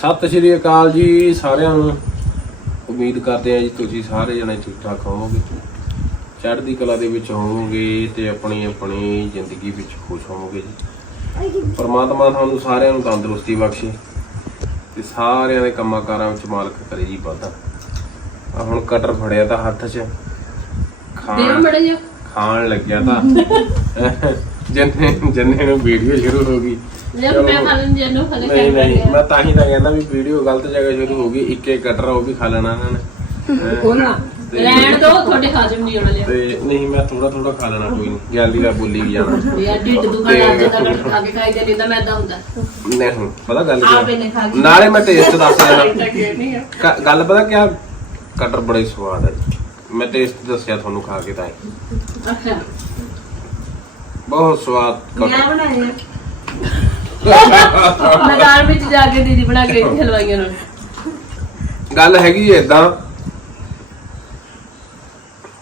ਸਤਿ ਸ਼੍ਰੀ ਅਕਾਲ ਜੀ ਸਾਰਿਆਂ ਨੂੰ। ਉਮੀਦ ਕਰਦੇ ਆ ਜੀ ਤੁਸੀਂ ਸਾਰੇ ਜਣੇ ਠੀਕ ਠਾਕ ਹੋਵੋਗੇ। ਚੜ੍ਹਦੀ ਕਲਾ ਦੇ ਵਿੱਚ ਹੋਵੋਗੇ ਤੇ ਆਪਣੀ ਆਪਣੀ ਜ਼ਿੰਦਗੀ ਵਿੱਚ ਖੁਸ਼ ਹੋਵੋਗੇ ਜੀ। ਪਰਮਾਤਮਾ ਤੁਹਾਨੂੰ ਸਾਰਿਆਂ ਨੂੰ ਤੰਦਰੁਸਤੀ ਬਖਸ਼ੇ ਤੇ ਸਾਰਿਆਂ ਦੇ ਕੰਮਾਂ ਕਾਰਾਂ ਵਿੱਚ ਮਾਲਕ ਕਰੇ ਜੀ ਵਾਧਾ। ਆ ਹੁਣ ਕਟਰ ਫੜਿਆ ਤਾਂ ਹੱਥ 'ਚ। ਖਾਣ ਖਾਣ ਲੱਗਿਆ ਤਾਂ। ਜੰਨੇ ਜੰਨੇ ਨੂੰ ਵੀਡੀਓ ਸ਼ੁਰੂ ਹੋ ਗਈ। ਜਦ ਮੈਂ ਖਾ ਲੈਣ ਜਨੋ ਖਾ ਲੈ ਨਹੀਂ ਨਹੀਂ ਮੈਂ ਤਾਂ ਹੀ ਤਾਂ ਕਹਿੰਦਾ ਵੀ ਵੀਡੀਓ ਗਲਤ ਜਗ੍ਹਾ ਸ਼ੁਰੂ ਹੋ ਗਈ ਇੱਕ ਇੱਕ ਕਟਰ ਉਹ ਵੀ ਖਾ ਲੈਣਾ ਇਹਨਾਂ ਨੇ। ਹੈਂ। ਕੋਨਾ ਤੇ- ਰਹਿਣ ਦੋ ਤੁਹਾਡੇ ਹਾਜ਼ਮ ਨਹੀਂ ਹੋਣਾ ਲਿਆ ਤੇ ਨਹੀਂ ਮੈਂ ਥੋੜਾ ਥੋੜਾ ਖਾ ਲੈਣਾ ਕੋਈ ਨਹੀਂ ਜਲਦੀ ਦਾ ਬੋਲੀ ਵੀ ਜਾਣਾ ਯਾਰ ਢਿੱਡ ਦੁਖਣ ਲੱਗ ਜਾਂਦਾ ਕਟਰ ਖਾ ਕੇ ਖਾਈ ਦੇ ਨਹੀਂ ਤਾਂ ਮੈਂ ਹੁੰਦਾ। ਨਹੀਂ ਪਤਾ ਗੱਲ ਆਪ ਕੀ ਇਹਨੇ ਖਾ ਆ? ਕੇ ਨਾਲੇ ਮੈਂ ਟੇਸਟ ਦੱਸ ਦੇਣਾ ਗੱਲ ਪਤਾ ਕਿਆ? ਕਟਰ ਬੜੇ ਸਵਾਦ ਹੈ ਮੈਂ ਟੇਸਟ ਦੱਸਿਆ ਤੁਹਾਨੂੰ ਖਾ ਕੇ ਤਾਂ। ਅੱਛਾ। ਬਹੁਤ ਸਵਾਦ ਮੈਂ ਕਟਰ। ਬਣਾਇਆ ਮੈਦਾਨ ਵਿੱਚ ਜਾ ਕੇ ਦੀਦੀ ਬਣਾ ਕੇ ਇੱਥੇ ਹਲਵਾਈਆਂ ਨਾਲ ਗੱਲ ਹੈਗੀ ਏਦਾਂ।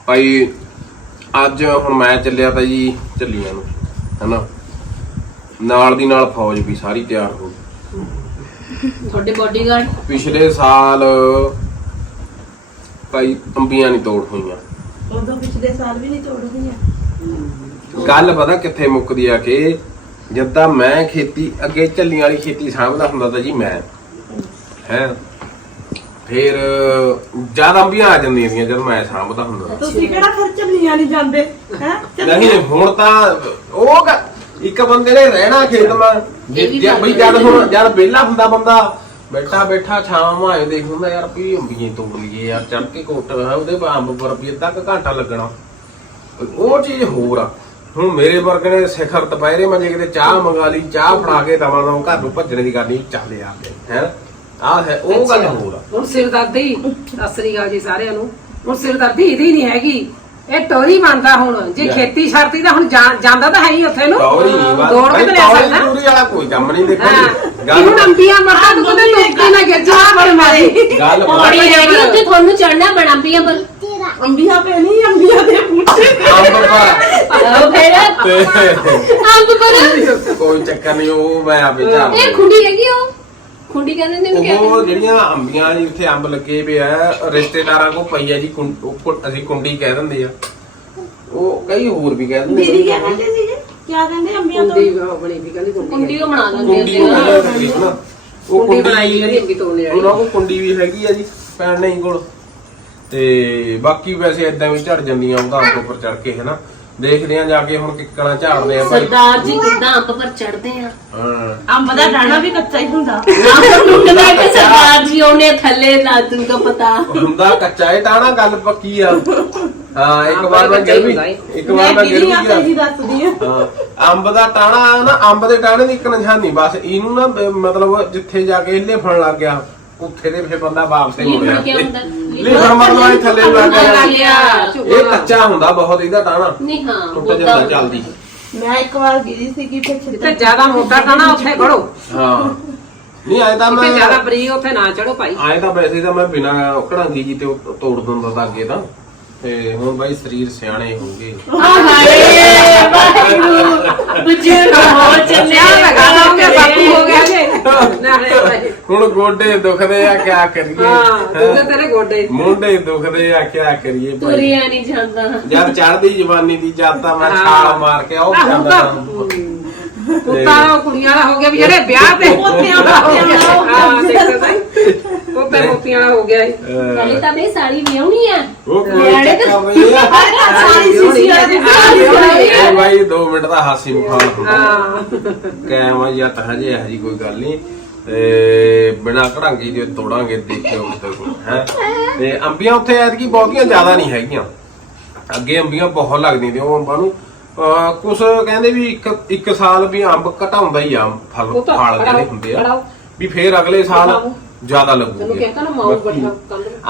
ਭਾਈ ਅੱਜ ਹੁਣ ਮੈਂ ਚੱਲਿਆ ਤਾਂ ਜੀ ਚੱਲੀਆਂ ਨੂੰ ਹੈਨਾ? ਨਾਲ ਦੀ ਨਾਲ ਫੌਜ ਵੀ ਸਾਰੀ ਤਿਆਰ ਹੋ ਗਈ। ਤੁਹਾਡੇ ਬਾਡੀਗਾਰਡ ਪਿਛਲੇ ਸਾਲ ਭਾਈ ਅੰਬੀਆਂ ਨਹੀਂ ਤੋੜ ਹੋਈਆਂ। ਉਦੋਂ ਪਿਛਲੇ ਸਾਲ ਵੀ ਨਹੀਂ ਤੋੜ ਹੋਈਆਂ। ਗੱਲ ਪਤਾ ਕਿੱਥੇ ਮੁੱਕਦੀ ਆ ਕਿ ਜਦਾਂ ਮੈਂ ਖੇਤੀ ਅੱਗੇ ਝੱਲੀਆਂ ਵਾਲੀ ਖੇਤੀ ਸਾਂਭਦਾ ਹੁੰਦਾ ਤਾਂ ਜੀ ਮੈਂ। ਹੈ? ਫਿਰ ਜ਼ਿਆਦਾ ਅੰਬੀਆਂ ਆ ਜਾਂਦੀਆਂ ਸੀਗੀਆਂ ਜਦ ਮੈਂ ਸਾਂਭਦਾ ਹੁੰਦਾ ਤੁਸੀਂ ਕਿਹੜਾ ਫਿਰ ਚੱਲੀਆਂ ਨਹੀਂ ਜਾਂਦੇ? ਹੈ? ਨਹੀਂ ਹੁਣ ਤਾਂ ਉਹ ਗ- ਇੱਕ ਬੰਦੇ ਨੇ ਰਹਿਣਾ ਖੇਤ ਮਾ। ਜੇ ਬਈ ਜਦ ਹੁਣ ਜਦ ਵਿਹਲਾ ਹੁੰਦਾ ਬੰਦਾ ਬੈਠਾ ਬੈਠਾ ਛਾਂ ਮਾਏ ਦੇਖ ਹੁੰਦਾ ਯਾਰ ਵੀ ਅੰਬੀਆਂ ਤੋੜ ਲਈਏ ਯਾਰ ਚੜ ਕੇ ਕੋਟ ਉਹਦੇ ਅੰਬ ਪਰ ਵੀ ਅੱਧਾ ਕੁ ਘੰਟਾ ਲੱਗਣਾ। ਉਹ ਚੀਜ਼ ਹੋਰ ਆ। ਹੁਣ ਮੇਰੇ ਵਰਗੇ ਨੇ ਸਿਖਰ ਦੁਪਹਿਰੇ ਮੈਂ ਜੇ ਕਿਤੇ ਚਾਹ ਮੰਗਾ ਲਈ ਚਾਹ ਫੜਾ ਕੇ ਦਵਾਂ ਦਵਾਂ ਘਰ ਨੂੰ ਭੱਜਣੇ ਦੀ ਕਰਨੀ ਚੱਲ ਯਾਰ ਹੈ? ਆ ਹੈ ਉਹ ਗੱਲ ਹੋਰ ਆ। ਹੁਣ ਸ੍ਰੀ ਅਕਾਲ ਜੀ ਸਾਰਿਆਂ ਨੂੰ। ਹੁਣ ਸਿਰਦਰਦੀ ਇਹਦੀ ਨਹੀਂ ਹੈਗੀ। ਇਹ ਟੋਰੀ ਮੰਨਦਾ ਹੁਣ ਜੇ ਲੈ। ਖੇਤੀ ਛੱਡਤੀ ਤਾਂ ਹੁਣ ਜਾ- ਜਾਂਦਾ ਤਾਂ ਹੈ ਹੀ ਉੱਥੇ ਨੂੰ। ਦੌੜ ਕੇ ਤਾਂ ਲੈ ਸਕਦਾ। ਤੌਰੀ ਵਾਲਾ ਕੋਈ ਕੰਮ ਨਹੀਂ ਦੇਖੋ ਹਾਂ। ਕਿ ਹੁਣ ਅੰਬੀਆਂ ਮਰਦਾ ਤੂੰ ਟੋਕੀ ਨਾ ਗਿਰ ਜਾ ਪਰ ਮਾਰੀ। ਗੱਲ ਬੜੀ ਹੈਗੀ ਉੱਥੇ ਤੁਹਾਨੂੰ ਚੜਨਾ ਬਣਾ ਪੀਆਂ ਪਰ। ਅੰਬੀਆਂ ਪੇ ਨਹੀਂ ਅੰਬੀਆਂ ਦੇ ਬੂਟੇ। ਅੰਬ ਪਾ ਉਹ ਫੇਰ। ਤੇ ਅੰਬ ਪਰ ਕੋਈ ਚੱਕਰ ਨਹੀਂ ਉਹ ਮੈਂ ਆਪੇ ਝਾੜ ਇਹ ਖੁੰਡੀ ਹੈਗੀ ਉਹ? ਖੁੰਡੀ ਕਹਿੰਦੇ ਨੇ ਉਹ ਜਿਹੜੀਆਂ ਅੰਬੀਆਂ ਜੀ ਇੱਥੇ ਅੰਬ ਲੱਗੇ ਪਏ ਆ ਰਿਸ਼ਤੇਦਾਰਾਂ ਕੋ ਪਈ ਆ ਜੀ ਕੁੰ- ਉਹ ਕੁ- ਅਸੀਂ ਕੁੰਡੀ ਕਹਿ ਦਿੰਦੇ ਆ। ਉਹ ਕਈ ਹੋਰ ਵੀ ਕਹਿ ਦਿੰਦੇ ਦੀਦੀ ਕੀ ਕਹਿੰਦੇ ਸੀਗੇ? ਕੀ ਕਹਿੰਦੇ ਅੰਬੀਆਂ ਤੋਂ? ਕੁੰਡੀ ਬਣੀ ਵੀ ਕਹਿੰਦੀ ਕੁੰਡੀ ਕੁੰਡੀ ਉਹ ਬਣਾ ਦਿੰਦੇ ਕੁੰਡੀ ਆ। ਨੂੰ ਆ। ਉਹ ਕੁੰਡੀ ਕੁੰਡੀ ਬਣਾਈ ਜਿਹੜੀ ਅੰਬੀ ਤੋੜਨੇ ਵਾਲੀ। ਉਹਨਾਂ ਕੋਲ ਕੁੰਡੀ ਵੀ ਹੈਗੀ ਆ ਜੀ ਪੈਣ ਨਹੀਂ ਕੋਲ। ਤੇ ਬਾਕੀ ਵੈਸੇ ਇਦਾਂ ਵੀ ਝੜ ਜਾਂਦੀਆਂ ਉਹਦਾ ਅੰਬ ਉੱਪਰ ਚੜ ਕੇ ਹੈਨਾ? ਦੇਖਦੇ ਆ ਜਾ ਕੇ ਹੁਣ ਕਿੱਕਣਾ ਝਾੜਦੇ ਆ ਭਾਈ ਸਰਦਾਰ ਜੀ ਕਿੱਦਾਂ ਅੰਬ ਪਰ ਚੜਦੇ ਆ? ਹਾਂ। ਅੰਬ ਦਾ ਡਾਣਾ ਵੀ ਕੱਚਾ ਹੀ ਹੁੰਦਾ। ਅੰਬ ਟੁੱਟਦਾ ਕਿ ਸਰਦਾਰ ਜੀ ਉਹਨੇ ਥੱਲੇ ਲਾ ਦੂੰਗਾ ਪਤਾ। ਹੁੰਦਾ ਕੱਚਾ ਇਹ ਤਾਂ ਨਾ ਗੱਲ ਪੱਕੀ ਆ। ਹਾਂ ਇੱਕ ਵਾਰ ਮੈਂ ਗਿਰ ਵੀ ਇੱਕ ਵਾਰ ਮੈਂ ਗਿਰ ਵੀ ਗਿਆ। ਜੀ ਦੱਸਦੀ ਆ। ਹਾਂ, ਅੰਬ ਦਾ ਟਾਣਾ ਨਾ ਅੰਬ ਦੇ ਟਾਣੇ ਦੀ ਇੱਕ ਨਿਸ਼ਾਨੀ ਬਸ ਇਹਨੂੰ ਨਾ ਬ- ਮਤਲਬ ਜਿੱਥੇ ਜਾ ਕੇ ਹਿੱਲੇ ਫਣ ਲੱਗ ਗਿਆ। ਉੱਥੇ ਦੇ ਫਿਰ ਬੰਦਾ ਵਾਪਸ ਹੀ ਮੁੜ ਲੀਫਣ ਕੀ ਗਿਆ ਹੁੰਦਾ? ਲੀਫਣ ਮਰਨ ਵਾਲੀ ਥੱਲੇ ਨੂੰ ਲੱਗ ਲੱਗ ਗਿਆ ਗਿਆ ਇਹ ਕੱਚਾ ਹੁੰਦਾ ਬਹੁਤ ਇਹਦਾ ਟਾਣਾ ਨਹੀਂ ਹਾਂ ਟੁੱਟ ਜਾਂਦਾ ਤਾਂ- ਚੱਲਦੀ। ਮੈਂ ਇੱਕ ਵਾਰ ਗਿਰੀ ਸੀਗੀ ਫਿਰ ਜਿੱਥੇ ਛਿੱਤਰ ਜ਼ਿਆਦਾ ਮੋਟਾ ਟਾਣਾ ਉੱਥੇ ਖੜੋ। ਹਾਂ। ਨਹੀਂ ਆਏ ਤਾਂ ਜਿੱਥੇ ਜ਼ਿਆਦਾ ਮੈਂ ਬਰੀਕ ਉੱਥੇ ਨਾ ਚੜੋ ਭਾਈ। ਆਏ ਤਾਂ ਵੈਸੇ ਤਾਂ ਮੈਂ ਬਿਨਾ ਕਢਾਂਗੀ ਜੀ ਤੇ ਤੋੜ ਦਿੰਦਾ ਤਾਂ ਅੱਗੇ ਤਾਂ। ਤੇ ਹੁਣ ਬਾਈ ਸਰੀਰ ਸਿਆਣੇ ਹੋ ਗਏ। ਆ ਹਾਏ ਵਾਹਿਗੁਰੂ। ਬਜ਼ੁਰਗ ਹੋ ਚੱਲੇ ਧਿਆਨ ਲਗਾ ਲਾਂਗੇ ਬਾਪੂ ਹੋ ਗਿਆ ਜੇ। ਭਾਈ। ਹੁਣ ਗੋਡੇ ਦੁਖਦੇ ਆ ਕਿਆ ਕਰੀਏ? ਹਾਂ ਤੂੰ ਤੇਰੇ ਗੋਡੇ। ਮੁੰਡੇ ਦੁਖਦੇ ਆ ਕਿਆ ਕਰੀਏ ਭਾਈ? ਤੁਰਿਆ ਨਹੀਂ ਜਾਂਦਾ। ਜਦ ਚੜਦੀ ਜਵਾਨੀ ਦੀ ਜਦ ਤਾਂ ਮੈਂ। ਛਾਲ ਮਾਰ ਕੇ ਉਹ ਤਾਂ ਪੁੱਤਾਂ ਕੁੜੀਆਂ ਦਾ ਹੋ ਗਿਆ ਵੀ ਜਿਹੜੇ ਵਿਆਹ ਤੇ। ਪੋਤਿਆਂ ਦਾ ਹੋ ਗਿਆ। ਹਾਂ ਦੇਖੋ ਸਹੀ। ਪੁੱਤੇ ਮੋਤੀਆਂ ਦਾ ਹੋ ਗਿਆ ਸੀ। ਪਹਿਲੇ ਤਾਂ ਮੈਂ ਸਾੜੀ ਵਿਆਹਣੀ ਆ। ਉਹ ਕੋਈ ਚੱਕਰ ਨਹੀਂ ਆ। ਸਾਰੀ ਸੀਸੀ ਆ। ਜੀ ਇਹ ਬਾਈ 2 ਮਿੰਟ ਦਾ ਹਾਸੀ ਮੁਖਾਲ ਹੁੰਦਾ। ਹਾਂ। ਆ ਜਾਂ ਤਾਂ ਹਜੇ ਇਹੋ ਜਿਹੀ ਕੋਈ ਗੱਲ ਨਹੀਂ। ਤੇ ਬਿਨਾ ਕਢਾਂਗੀ ਦੇ ਤੋੜਾਂਗੇ ਦੇਖਿਓ ਕਿਤੇ ਹੈ। ਤੇ ਅੰਬੀਆਂ ਉੱਥੇ ਐਤਕੀ ਬਹੁਤੀਆਂ ਜ਼ਿਆਦਾ ਨਹੀਂ ਹੈਗੀਆਂ। ਅੱਗੇ ਅੰਬੀਆਂ ਬਹੁਤ ਲੱਗਦੀਆਂ ਤੇ ਉਹ ਅੰਬਾਂ ਨੂੰ ਕੁਛ ਕਹਿੰਦੇ ਵੀ ਇੱਕ ਇੱਕ ਸਾਲ ਵੀ ਅੰਬ ਘਟਾਉਂਦਾ ਹੀ ਆ ਫਲ ਫਲ ਜਿਹੜੇ ਹੁੰਦੇ ਆ। ਵੀ ਫੇਰ ਅਗਲੇ ਸਾਲ। ਜ਼ਿਆਦਾ ਲੱਗੂਗੇ।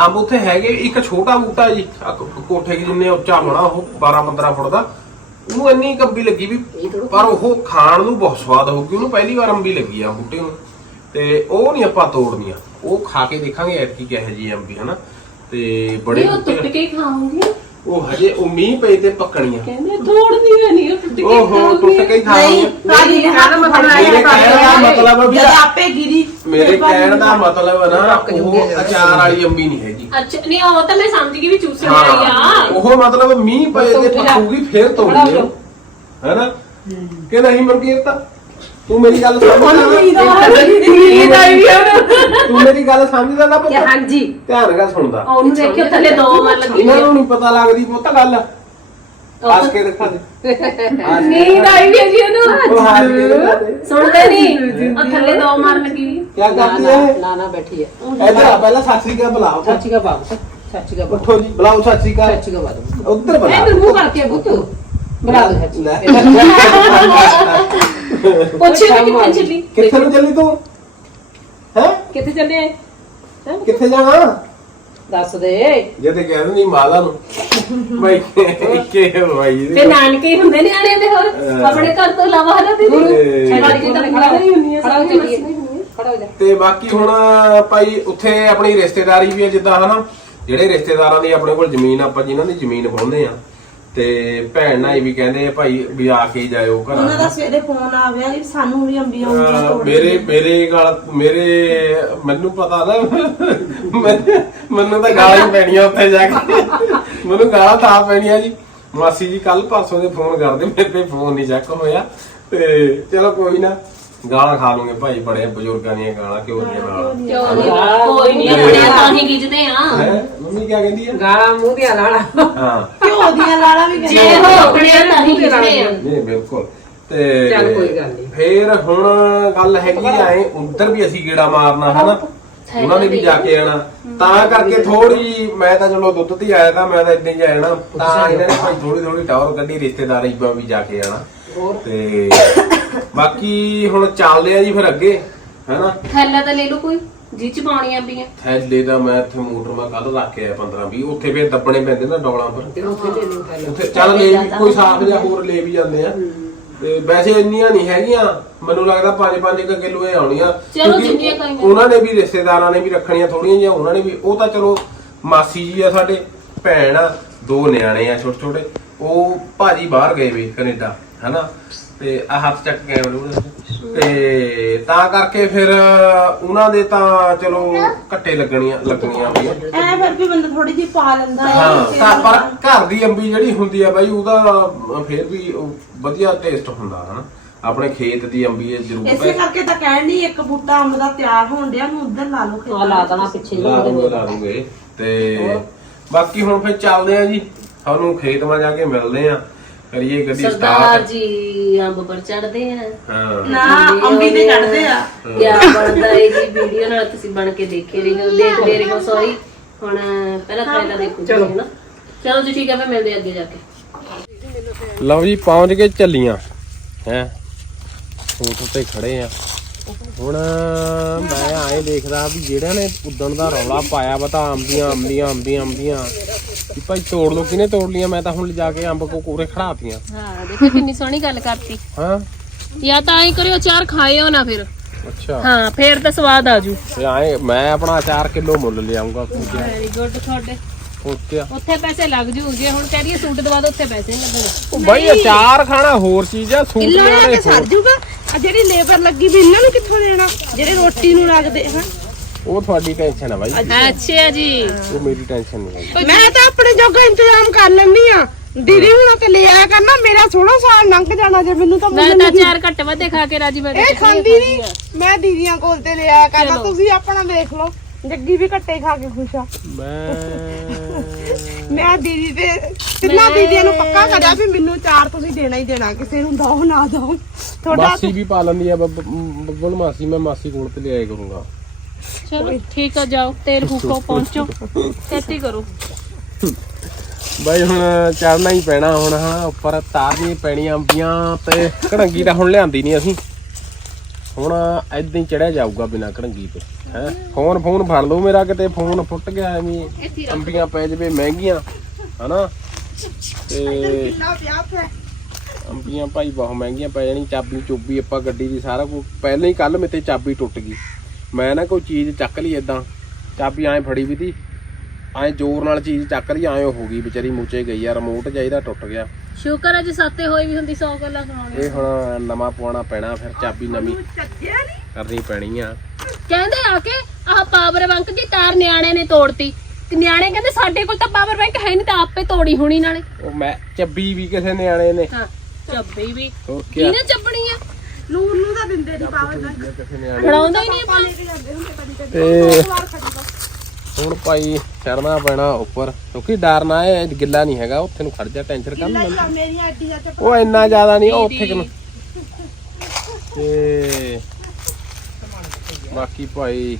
ਅੰਬ ਉੱਥੇ ਹੈਗੇ ਇੱਕ ਛੋਟਾ ਬੂਟਾ ਜੀ ਕੋਠੇ ਜਿੰਨੇ ਉੱਚਾ ਹੋਣਾ ਉਹ 12 15 ਫੁੱਟ ਦਾ। ਉਹਨੂੰ ਇੰਨੀ ਕੰਬੀ ਲੱਗੀ ਵੀ ਪਰ ਉਹ ਖਾਣ ਨੂੰ ਬਹੁਤ ਸਵਾਦ ਹੋਊਗੀ ਉਹਨੂੰ ਪਹਿਲੀ ਵਾਰ ਅੰਬੀ ਲੱਗੀ ਆ ਬੂਟੇ ਨੂੰ। ਤੇ ਉਹ ਨਹੀਂ ਆਪਾਂ ਤੋੜਨੀਆਂ। ਉਹ ਖਾ ਕੇ ਦੇਖਾਂਗੇ ਐਤਕੀ ਕਿਹੋ ਜੀ ਅੰਬੀ ਹਨਾ? ਤੇ ਬੜੇ ਉਹ ਟੁੱਟ ਕੇ ਖਾਉਂਗੀ ਉਹ ਹਜੇ ਉਹ ਮੀਂਹ ਪਏ ਤੇ ਪੱਕਣੀਆਂ। ਕਹਿੰਦੇ ਤੋੜਦੀਆਂ ਨਹੀਂ ਉਹ ਟੁੱਟ ਕੇ ਓਹੋ ਟੁੱਟ ਕੇ ਹੀ ਨਹੀਂ ਖਾਣੀਆਂ ਕਾਦੀ ਮੇਰੀ ਕਹਿਣ ਦਾ ਮਤਲਬ ਮੇਰੇ ਕਹਿਣ ਦਾ ਮਤਲਬ ਵੀ ਜਦ ਆਪੇ ਗਿਰੀ ਮੇਰੇ ਕਹਿਣ ਦਾ ਮਤਲਬ ਹੈ ਨਾ ਉਹ ਅਚਾਰ ਵਾਲੀ ਅੰਬੀ ਨਹੀਂ ਹੈਗੀ। ਅੱਛਾ ਨਹੀਂ ਉਹ ਤਾਂ ਮੈਂ ਸਮਝ ਗਈ ਵੀ ਚੂਸਣ ਵਾਲੀ ਆ। ਉਹ ਮਤਲਬ ਮੀਂਹ ਪਏ ਤੇ ਪੱਕੂਗੀ ਫੇਰ ਤੋੜਨੀ ਹੈ ਹੈਨਾ? ਕਿ ਨਹੀਂ ਮਨਕੀਰ ਤਾਂ ਤੂੰ ਮੇਰੀ ਗੱਲ ਸਮਝਦਾ ਉਹਨੂੰ ਤੂੰ ਮੇਰੀ ਗੱਲ ਸਮਝਦਾ ਨਾ ਕਿ ਪੁੱਤ। ਹਾਂਜੀ। ਧਿਆਨ ਨਾਲ ਸੁਣਦਾ। ਉਹਨੂੰ ਦੇਖਿਓ ਥੱਲੇ ਦੋ ਮਾਰ ਲੱਗੀ ਇਹਨਾਂ ਨੂੰ ਨਹੀਂ ਪਤਾ ਲੱਗਦੀ ਪੁੱਤ ਗੱਲ। ਆਸ ਕੇ ਦਿਖਾ। ਦੇ ਕੇ ਨੀਂਦ ਆਈ ਵੀ ਹੈ ਜੀ ਉਹ ਉਹਨੂੰ ਹਾਰ ਕੇ ਦਿਖਾ ਦੇ ਸੁਣਦੇ ਨਹੀਂ ਉਹ ਥੱਲੇ ਦੋ ਮਾਰ ਲੱਗੀ। ਵੀ ਕੀ ਕਰਦੀ ਹੈ ਨਾ ਨਾ ਬੈਠੀ ਹੈ। ਇੱਧਰ ਆ ਪਹਿਲਾਂ ਸਤਿ ਸ੍ਰੀ ਅਕਾਲ ਬੁਲਾਓ। ਚਾਚੀ ਦਾ ਬਾਪ ਚਾਚੀ ਦਾ ਬਾਪ ਉੱਠੋ ਜੀ ਬੁਲਾਓ ਸਤਿ ਸ੍ਰੀ ਅਕਾਲ। ਚਾਚੀ ਦਾ ਬਾਪ ਉੱਧਰ ਇਹ ਬੁਲਾਓ ਤੇ ਮੂੰਹ ਕਰਕੇ ਬੁੱਤ ਬਣਾ ਦੇ ਚਾਚੀ ਲੈ। ਪੁੱਛਿਓ ਵੀ ਕਿੱਥੇ ਚੱਲੀ? ਕਿੱਥੇ ਨੂੰ ਚੱਲੀ ਤੂੰ? ਹੈ? ਕਿੱਥੇ ਚੱਲੇ? ਕਿੱਥੇ ਜਾਣਾ? ਦੱਸ ਦੇ। ਜੇ ਤੇ ਕਹਿ ਨਹੀਂ ਮਾਲਾ ਨੂੰ। ਬਈ ਕਿ ਭਾਈ ਤੇ ਨਾਨਕੇ ਹੀ ਹੁੰਦੇ ਨਿਆਣੇ ਦੇ ਹੋਰ? ਹਾਂ। ਆਪਣੇ ਘਰ ਤੋਂ ਇਲਾਵਾ ਹਨਾ ਦੀਦੀ ਤੇ- ਸਾਡੀ ਤਾਂ ਖੜਾ ਹੀ ਹੁੰਦੀ ਆ ਖੜਾ ਹੋ ਚੱਲੀਏ। ਖੜਾ ਹੋ ਜਾ। ਤੇ ਬਾਕੀ ਹੁਣ ਭਾਈ ਉੱਥੇ ਆਪਣੀ ਰਿਸ਼ਤੇਦਾਰੀ ਵੀ ਹੈ ਜਿੱਦਾਂ ਹਨਾ ਜਿਹੜੇ ਰਿਸ਼ਤੇਦਾਰਾਂ ਦੀ ਆਪਣੇ ਕੋਲ ਜ਼ਮੀਨ ਆਪਾਂ ਜਿਨ੍ਹਾਂ ਦੀ ਜ਼ਮੀਨ ਪਾਉਂਦੇ ਆ ਤੇ ਭੈਣ ਨਾਲ ਵੀ ਕਹਿੰਦੇ ਆ ਭਾਈ ਵੀ ਆ ਕੇ ਹੀ ਜਾਇਓ ਉਹਨਾਂ ਦਾ ਘਰਾਂ ਸਵੇਰੇ ਫੋਨ ਆ ਗਿਆ ਕਿ ਸਾਨੂੰ ਵੀ ਅੰਬੀਆਂ ਉਂਗੀਆਂ ਅਹ ਤੋੜ ਮੇਰੇ ਮੇਰੇ ਗਾਲ ਮੇਰੇ ਮੈਨੂੰ ਪਤਾ ਨਾ ਮੈਂ- ਮੈਨੂੰ ਤਾਂ ਗਾਲਾਂ ਹੀ ਪੈਣੀਆਂ ਉੱਥੇ ਜਾ ਕੇ। ਮੈਨੂੰ ਗਾਲਾਂ ਤਾਂ ਪੈਣੀਆਂ ਜੀ। ਮਾਸੀ ਜੀ ਕੱਲ ਪਰਸੋਂ ਦੇ ਫੋਨ ਕਰਦੇ ਮੇਰੇ ਤੇ ਫੋਨ ਨਹੀਂ ਚੱਕ ਹੋਇਆ। ਤੇ ਚਲੋ ਕੋਈ ਨਾ ਗਾਲਾਂ ਖਾ ਲੂੰਗੇ ਭਾਈ ਬੜੇ ਬਜ਼ੁਰਗਾਂ ਦੀਆਂ ਗਾਲਾਂ ਕਿਉਂ ਦੀਆਂ ਕਿਉਂ ਨਹੀਂ ਕੋਈ ਨਹੀਂ ਆਪਣੇ ਤਾਂ ਹੀ ਗਿਜਦੇ ਆ ਹੈ ਮੰਮੀ ਕੀ ਕਹਿੰਦੀ ਆ? ਗਾਲਾਂ ਮੂੰਹ ਦੀਆਂ ਲਾਣਾ ਹਾਂ। ਘਿਓ ਦੀਆਂ ਲਾਲਾਂ ਵੀ ਜੇ ਕਹਿੰਦੇ ਉਹ ਆਪਣੇ ਤਾਂ ਹੀ ਗਿਜਦੇ ਆ। ਨਹੀਂ ਬਿਲਕੁਲ। ਤੇ ਚੱਲ ਕੋਈ ਗੱਲ ਨਹੀਂ। ਫੇਰ ਹੁਣ ਗੱਲ ਹੈਗੀ ਆਏ ਉਧਰ ਵੀ ਅਸੀਂ ਗੇੜਾ ਮਾਰਨਾ ਹਨਾ? ਉਹਨਾਂ ਨੇ ਵੀ ਜਾ ਕੇ ਆਣਾ। ਤਾਂ ਕਰਕੇ ਥੋੜੀ ਮੈਂ ਤਾਂ ਚਲੋ ਦੁੱਧ ਤੇ ਆਇਆ ਤਾਂ ਮੈਂ ਤਾਂ ਇਦਾਂ ਹੀ ਜਾਣਾ ਤਾਂ ਇਹਨਾਂ ਨੇ ਭਾਈ ਥੋੜੀ ਥੋੜੀ ਟਾਵਰ ਕੱਢੀ ਰਿਸ਼ਤੇਦਾਰੀ ਵੀ ਜਾ ਕੇ ਆਣਾ। ਤੇ ਬਾਕੀ ਹੁਣ ਚੱਲਦੇ ਆ ਜੀ ਫਿਰ ਅੱਗੇ ਹੈਨਾ? ਥੈਲਾ ਤਾਂ ਲੈ ਲਓ ਕੋਈ। ਜੀ ਚ ਪਾਉਣੀਆਂ ਪਈਆਂ। ਥੈਲੇ ਦਾ ਮੈਂ ਇੱਥੇ ਮੋਟਰ ਮੈਂ ਕੱਲ ਰੱਖ ਕੇ ਆਇਆ 15 20 ਉੱਥੇ ਫੇਰ ਦੱਬਣੇ ਪੈਂਦੇ ਨਾ ਡੋਲਾਂ ਪਰ ਤੇ ਉੱਥੇ ਲੈ ਲਓ ਪਹਿਲਾਂ। ਉੱਥੇ ਚੱਲ ਲੈ ਵੀ ਕੋਈ ਸਾਫ਼ ਜਾਂ ਹੋਰ ਲੈ ਵੀ ਜਾਂਦੇ ਆ। ਤੇ ਵੈਸੇ ਇੰਨੀਆਂ ਨਹੀਂ ਹੈਗੀਆਂ ਮੈਨੂੰ ਲੱਗਦਾ 5-5 ਕਿਲੋ ਇਹ ਆਉਣੀਆਂ। ਚਲੋ ਕਿਉਂਕਿ ਜਿੰਨੀਆਂ ਖਾਈਆਂ। ਉਹਨਾਂ ਨੇ ਵੀ ਰਿਸ਼ਤੇਦਾਰਾਂ ਨੇ ਵੀ ਰੱਖਣੀਆਂ ਥੋੜੀਆਂ ਜਿਹੀਆਂ ਉਹਨਾਂ ਨੇ ਵੀ ਉਹ ਤਾਂ ਚਲੋ ਮਾਸੀ ਜੀ ਆ ਸਾਡੇ ਭੈਣ ਆ ਦੋ ਨਿਆਣੇ ਆ ਛੋਟੇ ਛੋਟੇ ਉਹ ਭਾਜੀ ਬਾਹਰ ਗਏ ਵੀ ਕੈਨੇਡਾ ਹਨਾ? ਤੇ ਆ ਹੱਥ ਚੱਕ ਕੇ ਆਏ ਤੇ ਤਾਂ ਕਰਕੇ ਫਿਰ ਉਹਨਾਂ ਦੇ ਤਾਂ ਚਲੋ ਘੱਟੇ ਲੱਗਣੀਆਂ ਲੱਗਣੀਆਂ ਵੀ ਐ ਫਿਰ ਵੀ ਬੰਦਾ ਥੋੜੀ ਜਿਹੀ ਪਾ ਲੈਂਦਾ ਹੈ। ਹਾਂ ਤੇ ਪਰ ਘਰ ਦੀ ਅੰਬੀ ਜਿਹੜੀ ਹੁੰਦੀ ਆ ਬਾਈ ਉਹਦਾ ਫਿਰ ਵੀ ਉਹ ਵਧੀਆ ਟੇਸਟ ਹੁੰਦਾ ਹਨਾ। ਆਪਣੇ ਖੇਤ ਦੀ ਅੰਬੀ ਇਹ ਜ਼ਰੂਰ ਇਸੇ ਕਰਕੇ ਤਾਂ ਕਹਿਣ ਦੀ ਇੱਕ ਬੂਟਾ ਅੰਬ ਦਾ ਤਿਆਰ ਹੋਣ ਡਿਆ ਨੂੰ ਉਧਰ ਲਾ ਲਓ ਆ ਲਾ ਦੇਣਾ ਪਿੱਛੇ ਲਾ ਦੂਗੇ ਲਾ ਦੂਗੇ। ਤੇ ਬਾਕੀ ਹੁਣ ਫਿਰ ਚੱਲਦੇ ਆ ਜੀ। ਤੁਹਾਨੂੰ ਖੇਤ ਮਾ ਜਾ ਕੇ ਮਿਲਦੇ ਆ। ਕਰੀਏ ਗੱਡੀ ਸਰਦਾਰ ਸਟਾਰਟ ਜੀ ਅੰਬ ਪਰ ਚੜਦੇ ਆ। ਹਾਂ। ਨਾ ਅੰਬੀ ਤੇ ਚੜਦੇ ਆ। ਕਿਆ ਬਣਦਾ ਹੈ ਜੀ ਵੀਡੀਓ ਨਾਲ ਤੁਸੀਂ ਬਣ ਕੇ ਦੇਖੇ ਰਹੀ ਹੋ ਦੇਖਦੇ ਰਹੀ ਹੋ ਸੌਰੀ ਹੁਣ ਪਹਿਲਾਂ ਥੈਲਾ ਦੇਖੋ ਜੀ ਚਲੋ। ਹੈ ਨਾ ਚਲੋ ਜੀ ਠੀਕ ਹੈ ਫਿਰ ਮਿਲਦੇ ਆ ਅੱਗੇ ਜਾ ਕੇ। ਲਓ ਜੀ ਪਹੁੰਚ ਕੇ ਚੱਲੀਆਂ ਹੈ। ਸੂਟ ਉੱਤੇ ਖੜੇ ਆ। ਹੁਣ ਮੈਂ ਆਏ ਦੇਖਦਾ ਵੀ ਜਿਹੜਿਆਂ ਨੇ ਉਦਣ ਦਾ ਰੌਲਾ ਪਾਇਆ ਵਾ ਤਾਂ ਅੰਬੀਆਂ ਅੰਬੀਆਂ ਅੰਬੀਆਂ ਅੰਬੀਆਂ ਵੀ ਭਾਈ ਤੋੜ ਲੋ ਕਿਨੇ ਤੋੜ ਲੀਆਂ ਮੈਂ ਤਾਂ ਹੁਣ ਲਿਜਾ ਕੇ ਅੰਬ ਕੋ ਕੋਰੇ ਖੜਾਤੀਆਂ। ਹਾਂ ਦੇਖੋ ਕਿੰਨੀ ਸੋਹਣੀ ਗੱਲ ਕਰਤੀ। ਹਾਂ? ਜਾਂ ਤਾਂ ਐਂ ਕਰਿਓ ਚਾਰ ਖਾਇਓ ਨਾ ਫਿਰ। ਅੱਛਾ। ਹਾਂ ਫੇਰ ਤਾਂ ਸਵਾਦ ਆ ਜੂ ਤੇ ਆਏ ਮੈਂ ਆਪਣਾ 4 ਕਿਲੋ ਮੁੱਲ ਲਿਆਉਂਗਾ ਪੂਜਾ ਵੈਰੀ ਗੁੱਡ ਤੁਹਾਡੇ। ਸੋਚਿਆ ਉੱਥੇ ਪੈਸੇ ਲੱਗ ਜੂ ਜੇ ਹੁਣ ਕਹਿ ਰਹੀ ਸੂਟ ਦਵਾ ਦੋ ਉੱਥੇ ਪੈਸੇ ਨਹੀਂ ਲੱਗਣੇ। ਉਹ ਬਾਈ ਅਚਾਰ ਖਾਣਾ ਹੋਰ ਚੀਜ਼ ਆ ਸੂਟ ਲਿਆਉਣੇ ਤੇ ਸਰ ਜੂਗਾ? ਆ ਜਿਹੜੀ ਲੇਬਰ ਲੱਗੀ ਵੀ ਇਹਨਾਂ ਨੂੰ ਕਿੱਥੋਂ ਦੇਣਾ? ਜਿਹੜੇ ਰੋਟੀ ਨੂੰ ਲੱਗਦੇ ਹਾਂ। ਉਹ ਤੁਹਾਡੀ ਟੈਨਸ਼ਨ ਆ ਬਾਈ। ਅੱਛਾ ਜੀ। ਉਹ ਮੇਰੀ ਟੈਨਸ਼ਨ ਨਹੀਂ ਹੈਗੀ। ਮੈਂ ਤਾਂ ਆਪਣੇ ਜੋਗਾ ਇੰਤਜ਼ਾਮ ਕਰ ਲੈਣੀ ਆ ਦੀਦੀ ਹੁਣ ਤੇ ਲੈ ਆਇਆ ਕਰਨਾ ਮੇਰਾ 16 ਸਾਲ ਲੰਘ ਜਾਣਾ ਜੇ ਮੈਨੂੰ ਤਾਂ ਮੈਂ ਤਾਂ ਚਾਰ ਘੱਟ ਵੱਧੇ ਖਾ ਕੇ ਰਾਜੀ ਬੈਠੀ ਇਹ ਖਾਂਦੀ ਨਹੀਂ ਮੈਂ ਦੀਦੀਆਂ ਕੋਲ ਤੇ ਲੈ ਆਇਆ ਕਰਨਾ ਤੁਸੀਂ ਆਪਣਾ ਦੇਖ ਲਓ। ਜੱਗੀ ਵੀ ਘੱਟੇ ਖਾ ਕੇ ਖੁਸ਼ ਆ। ਮੈਂ ਮੈਂ ਦੀਦੀ ਤੇ ਤਿੰਨਾਂ ਦੀਦੀਆਂ ਨੂੰ ਪੱਕਾ ਕਰਿਆ ਵੀ ਮੈਨੂੰ ਚਾਰ ਤੁਸੀਂ ਦੇਣਾ ਹੀ ਦੇਣਾ ਕਿਸੇ ਨੂੰ ਦੋ ਨਾ ਦੋ। ਤੁਹਾਡਾ ਮਾਸੀ ਵੀ ਪਾ ਲੈਂਦੀ ਆ ਬੱਬ- ਬੱਬਲ ਮਾਸੀ ਮੈਂ ਮਾਸੀ ਕੋਲ ਤੇ ਲਿਆਇਆ ਕਰੂੰਗਾ। ਚਲੋ ਠੀਕ ਆ ਜਾਓ ਤੇਲ ਫੂਕੋ ਪਹੁੰਚੋ। ਛੇਤੀ ਕਰੋ। ਬਾਈ ਹੁਣ ਚੜਨਾ ਹੀ ਪੈਣਾ ਹੁਣ ਹਾਂ ਉੱਪਰ ਤਾਰਨੀ ਪੈਣੀਆਂ ਅੰਬੀਆਂ ਤੇ ਕੜੰਗੀ ਤਾਂ ਹੁਣ ਲਿਆਂਦੀ ਨਹੀਂ ਅਸੀਂ। ਹੁਣ ਐਦਾਂ ਹੀ ਚੜਿਆ ਜਾਊਗਾ ਬਿਨਾ ਕੜੰਗੀ ਤੇ ਹੈ? ਫੋਨ ਫੋਨ ਫੜ ਲਓ ਮੇਰਾ ਕਿਤੇ ਫੋਨ ਫੁੱਟ ਗਿਆ ਐਵੇਂ ਅੰਬੀਆਂ ਪੈ ਜਵੇ ਮਹਿੰਗੀਆਂ ਹਨਾ? ਤੇ ਅੰਬੀਆਂ ਭਾਈ ਬਹੁਤ ਮਹਿੰਗੀਆਂ ਪੈ ਜਾਣੀ ਚਾਬੀ ਚੁੱਬੀ ਆਪਾਂ ਗੱਡੀ ਦੀ ਸਾਰਾ ਕੁਝ ਪਹਿਲਾਂ ਹੀ ਕੱਲ ਮੇਤੇ ਚਾਬੀ ਟੁੱਟ ਗਈ। ਮੈਂ ਨਾ ਕੋਈ ਚੀਜ਼ ਚੱਕ ਲਈ ਏਦਾਂ ਚਾਬੀ ਐਂ ਫੜੀ ਵੀ ਤੀ ਐ ਜ਼ੋਰ ਨਾਲ ਚੀਜ਼ ਚੱਕ ਲਈ ਐ ਹੋ ਗਈ ਵਿਚਾਰੀ ਮੂਚੇ ਗਈ ਆ ਰਿਮੋਟ ਚਾਹੀਦਾ ਟੁੱਟ ਗਿਆ। ਸ਼ੁਕਰ ਅੱਜ ਸਾਤੇ ਹੋਈ ਵੀ ਹੁੰਦੀ 100 ਗੱਲਾਂ ਸੁਣਾਉਣੀ ਇਹ ਹੁਣ ਨਵਾਂ ਪਵਾਉਣਾ ਪੈਣਾ ਫਿਰ ਚਾਬੀ ਨਵੀਂ ਕਰਨੀ ਪੈਣੀ ਆ। ਕਹਿੰਦੇ ਆ ਕੇ ਆਹ ਪਾਵਰ ਬੈਂਕ ਦੀ ਤਾਰ ਨਿਆਣੇ ਨੇ ਤੋੜਤੀ। ਤੇ ਨਿਆਣੇ ਕਹਿੰਦੇ ਸਾਡੇ ਕੋਲ ਤਾਂ ਪਾਵਰ ਬੈਂਕ ਹੈ ਨਹੀਂ ਤਾਂ ਆਪੇ ਤੋੜੀ ਹੋਣੀ ਨਾਲੇ। ਉਹ ਮੈਂ ਚੱਬੀ ਵੀ ਕਿਸੇ ਨਿਆਣੇ ਨੇ। ਹਾਂ ਚੱਬੀ ਵੀ। ਹੋਰ ਕੀ ਕਿਹਨੇ ਚੱਬਣੀ ਆ? ਨੂਰ ਨੂੰ ਤਾਂ ਦਿੰਦੇ ਨਹੀਂ ਪਾਵਰ ਦਾ ਕਿਸੇ ਨਿਆਣੇ ਫੜਾਉਂਦਾ ਹੀ ਨਹੀਂ ਆਪਾਂ। ਤੇ ਹੁਣ ਭਾਈ ਚੜਨਾ ਪੈਣਾ ਉੱਪਰ ਕਿਉਂਕਿ ਡਰ ਨਾ ਇਹ ਗਿੱਲਾ ਨਹੀਂ ਹੈਗਾ ਉੱਥੇ ਨੂੰ ਖੜ ਜਾ ਟੈਨਸ਼ਨ ਕਰ ਹੀ ਮੇਰੀਆਂ ਅੱਡੀਆਂ ਚ ਉਹ ਇੰਨਾ ਜ਼ਿਆਦਾ ਨਹੀਂ ਉਹ ਉੱਥੇ। ਕਿਨੂੰ ਤੇ ਬਾਕੀ ਭਾਈ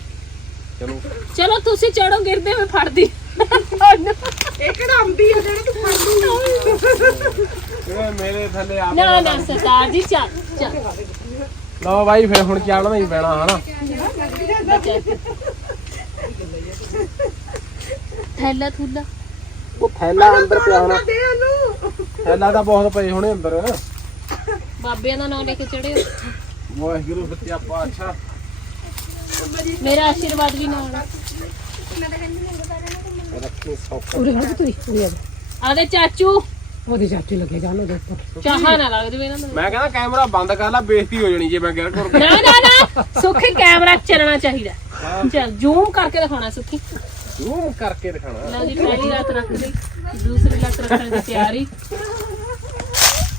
ਚਲੋ। ਚਲੋ ਤੁਸੀਂ ਚੜੋ ਗਿਰਦੇ ਮੈਂ ਫੜਦੀ। ਇਹ ਕਿਹੜਾ ਅੰਬੀ ਆ ਜਿਹੜਾ ਤੂੰ ਫੜ ਲੂ ਇਹ ਮੇਰੇ ਥੱਲੇ ਆ ਨਾ ਨਾ ਸਰਦਾਰ ਜੀ ਚੱਲ ਚੱਲ। ਲਓ ਭਾਈ ਫਿਰ ਹੁਣ ਚੱਲਣਾ ਹੀ ਪੈਣਾ ਹਨਾ? ਥੈਲਾ ਥੁੱਲਾ। ਉਹ ਥੈਲਾ ਅੰਦਰ ਪਿਆ ਹੋਣਾ। ਦੇ ਉਹਨੂੰ ਥੈਲਾ ਤਾਂ ਬਹੁਤ ਪਏ ਹੋਣੇ ਅੰਦਰ। ਬਾਬਿਆਂ ਦਾ ਨਾਮ ਲੈ ਕੇ ਚੜਿਓ ਵਾਹਿਗੁਰੂ ਸੱਚਾ ਪਾਤਸ਼ਾਹ। ਮੇਰਾ ਆਸ਼ੀਰਵਾਦ ਵੀ ਨਾਲ। ਰੱਖੀ ਸੌਖਾ। ਉਰੇ ਹਟ ਤੂੰ ਉਰੇ ਆਦੇ ਚਾਚੂ। ਉਹਦੇ ਚਾਚੇ ਲੱਗੇ ਜਾਣ ਉਹਦੇ ਉੱਪਰ। ਚਾਹਾਂ ਨਾ ਲੱਗ ਜਵੇ ਇਹਨਾਂ ਨੂੰ। ਮੈਂ ਕਹਿੰਦਾ ਕੈਮਰਾ ਬੰਦ ਕਰ ਲੈ ਬੇਇੱਜ਼ਤੀ ਹੋ ਜਾਣੀ ਜੇ ਮੈਂ ਗਿਰ ਕਰ ਨਾ ਨਾ ਨਾ ਸੁੱਖੀ ਕੈਮਰਾ ਚੱਲਣਾ ਚਾਹੀਦਾ। ਚੱਲ ਜ਼ੂਮ ਕਰਕੇ ਦਿਖਾਉਣਾ ਸੁੱਖੀ। ਜ਼ੂਮ ਕਰਕੇ ਦਿਖਾਣਾ ਲਓ ਜੀ ਪਹਿਲੀ ਰਾਤ ਰੱਖ ਲਈ ਦੂਸਰੀ ਰਾਤ ਰੱਖਣ ਦੀ ਤਿਆਰੀ।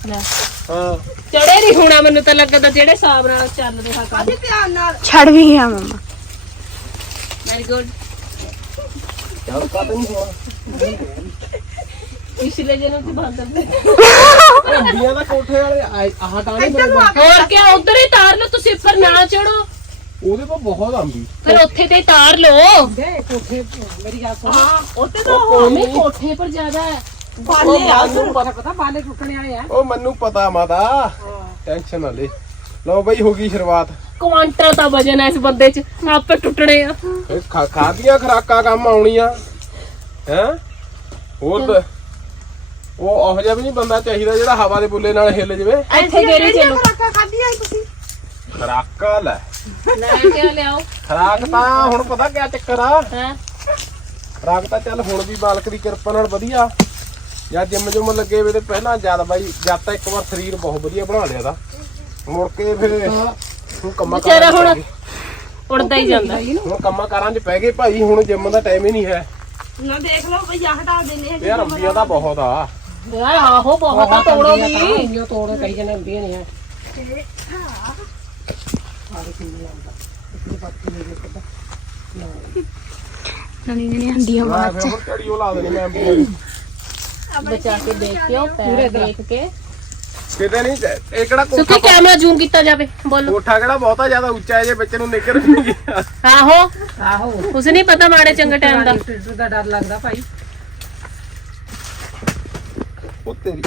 ਲੈ। ਹਾਂ। ਚੜੇ ਨਹੀਂ ਹੋਣਾ ਮੈਨੂੰ ਤਾਂ ਲੱਗਦਾ ਜਿਹੜੇ ਹਿਸਾਬ ਨਾਲ ਚੱਲ ਰਿਹਾ ਕੰਮ ਅੱਜ ਧਿਆਨ ਨਾਲ। ਛੜ ਵੀ ਗਿਆ ਮਮਾ। ਵੈਰੀ ਗੁੱਡ ਚੱਲ ਕਾ ਨਹੀਂ ਹੋਣਾ। ਪਿਛਲੇ ਜਨਮ ਚ ਬੰਦ ਹੁੰਦੇ ਅੰਬੀਆਂ ਦਾ ਕੋਠੇ ਵਾਲੇ ਆਹ- ਟਾਣੇ ਬੜੇ ਹੋਰ ਕੀ ਉਧਰ ਹੀ ਤਾਰ ਲਓ ਤੁਸੀਂ ਫਿਰ ਨਾ ਚੜੋ ਉਹਦੇ ਕੋਲ ਬਹੁਤ ਅੰਬੀ। ਫਿਰ ਉੱਥੇ ਤੇ ਤਾਰ ਲਓ। ਦੇ ਕੋਠੇ ਮੇਰੀ ਗੱਲ ਸੁਣ। ਉੱਤੇ ਤਾਂ ਉਹਨੇ ਕੋਠੇ ਪਰ ਜ਼ਿਆਦਾ ਹੈ। ਬਾਲੇ ਆ ਤੁਹਾਨੂੰ ਪਤਾ ਪਤਾ ਬਾਲੇ ਟੁੱਟਣੇ ਵਾਲੇ ਆ। ਉਹ ਮੈਨੂੰ ਪਤਾ ਮਾਤਾ। ਟੈਨਸ਼ਨ ਨਾ ਲੈ। ਲਓ ਬਈ ਹੋ ਗਈ ਸ਼ੁਰੂਆਤ। ਕੁਆਂਟਲ ਤਾਂ ਵਜਨ ਹੈ ਇਸ ਬੰਦੇ ਚ। ਆਪੇ ਟੁੱਟਣੇ ਆ। ਇਹ ਖਾ- ਖਾਧੀਆਂ ਖਰਾਕਾਂ ਕੰਮ ਆਉਣੀਆਂ। ਹੈ? ਹੋਰ ਦ- ਉਹ ਉਹ ਜਿਹਾ ਵੀ ਨਹੀਂ ਬੰਦਾ ਚਾਹੀਦਾ ਜਿਹੜਾ ਹਵਾ ਦੇ ਬੁੱਲੇ ਨਾਲ ਹਿੱਲ ਜਵੇ। ਇੱਥੇ ਗੇਰੀ ਚਲੋ ਸੀ ਤੁਸੀਂ? ਖਰਾਕਾਂ ਲੈ। ਲੈ ਕੇ ਲਿਆਓ? ਖਰਾਕ ਤਾਂ ਹੁਣ ਪਤਾ ਕਿਆ ਚੱਕਰ ਆ? ਹੈ? ਖਰਾਕ ਤਾਂ ਚੱਲ ਹੁਣ ਵੀ ਮਾਲਕ ਦੀ ਕਿਰਪਾ ਨਾਲ ਵਧੀਆ। ਜਾਂ ਜਿੰਮ ਜੁਮ ਲੱਗੇ ਵੇ ਤੇ ਪਹਿਲਾਂ ਜਦ ਬਾਈ ਜਦ ਤਾਂ ਇੱਕ ਵਾਰ ਸਰੀਰ ਬਹੁਤ ਵਧੀਆ ਬਣਾ ਲਿਆ ਦਾ। ਮੁੜ ਕੇ ਫਿਰ ਹੁਣ ਕੰਮਾਂ ਵਿਚਾਰਾ ਕਾਰਾਂ 'ਚ ਹੁਣ ਪੈ ਗਏ। ਉੜਦਾ ਹੀ ਜਾਂਦਾ। ਹੁਣ ਕੰਮਾਂ ਕਾਰਾਂ 'ਚ ਪੈ ਗਏ ਭਾਈ ਹੁਣ ਜਿੰਮ ਦਾ ਟਾਈਮ ਹੀ ਨਹੀਂ ਹੈ। ਨਾ ਦੇਖ ਲਓ ਭਈਆ ਹਟਾ ਦੇਣੇ ਆ ਤੇ ਯਾਰ ਅੰਬੀਆਂ ਦਾ ਬਹੁਤ ਆ। ਯਾਰ ਆਹੋ ਬਹੁਤ ਆ ਤੋੜੋ ਵੀ। ਤੋੜ ਕਈ ਜਣੇ ਹੁੰਦੀਆਂ ਨੇ ਨਨੀ ਨਨੀ ਹੰਡੀਆਂ ਮੈਂ ਫਿਰ ਹੁਣ ਝੜੀ ਉਹ ਲਾ ਦੇਣੀ ਮੈਂ ਬਚਾ ਕੇ ਦੇਖਿਓ ਪੈਰ ਦੇਖ ਕੇ। ਕਿਤੇ ਨਹੀਂ ਇਹ ਕਿਹੜਾ ਸੁੱਕੀ ਕੋਠਾ? ਕੈਮਰਾ ਜ਼ੂਮ ਕੀਤਾ ਜਾਵੇ ਬੋਲੋ। ਕੋਠਾ ਕਿਹੜਾ ਬਹੁਤਾ ਜ਼ਿਆਦਾ ਉੱਚਾ ਹੈ ਜੇ ਵਿੱਚ ਨੂੰ ਨਿਕਲ ਵੀ ਨਹੀਂ ਗਿਆ। ਆਹੋ। ਆਹੋ। ਕੁਛ ਨਹੀਂ ਪਤਾ ਮਾੜੇ ਚੰਗੇ ਟਾਈਮ ਦਾ। ਟਿੱਟੂ ਦਾ ਡਰ ਲੱਗਦਾ ਭਾਈ। ਉਹ ਤੇਰੀ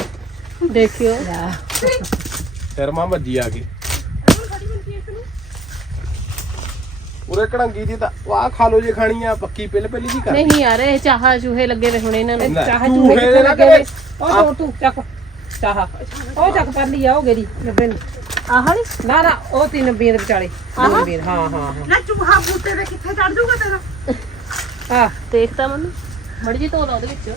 ਦੇਖਿਓ। ਸ਼ਰਮਾ ਮੱਜੀ ਆ ਗਈ ਉਰੇ ਕੜੰਗੀ ਦੀ ਤਾਂ ਵਾਹ ਖਾ ਲੋ ਜੇ ਖਾਣੀ ਆ ਪੱਕੀ ਪਿਲ ਪਿਲ ਜੀ ਕਰ ਨਹੀਂ ਯਾਰ ਇਹ ਚਾਹਾ ਚੂਹੇ ਲੱਗੇ ਵੇ ਹੁਣ ਇਹਨਾਂ ਨੂੰ। ਚਾਹ ਚੂਹੇ ਚੂਹੇ ਦੇ ਨਾ ਲੱਗੇ ਕਰੇ। ਵੇ। ਉਹ ਤੂੰ ਚੱਕ ਚਾਹ। ਉਹ ਚੱਕ ਪਰ ਲਈ ਆ ਉਹ ਗੇਰੀ ਨੱਬੇ ਨੂੰ। ਆਹ ਵਾਲੀ? ਨਾ ਨਾ ਉਹ ਤਿੰਨ ਨੱਬੀਆਂ ਦੇ ਵਿਚਾਲੇ ਦੋ ਨੱਬੀਆਂ ਹਾਂ ਹਾਂ ਹਾਂ। ਨਾ ਚੂਹਾ ਬੂਟੇ ਦੇ ਕਿੱਥੇ ਚੜ ਜਾਊਗਾ ਤੇਰਾ? ਆ ਦੇਖਤਾ ਮੰਮੀ ਮੜ ਜੀ ਧੋ ਲਾ ਉਹਦੇ ਵਿੱਚ।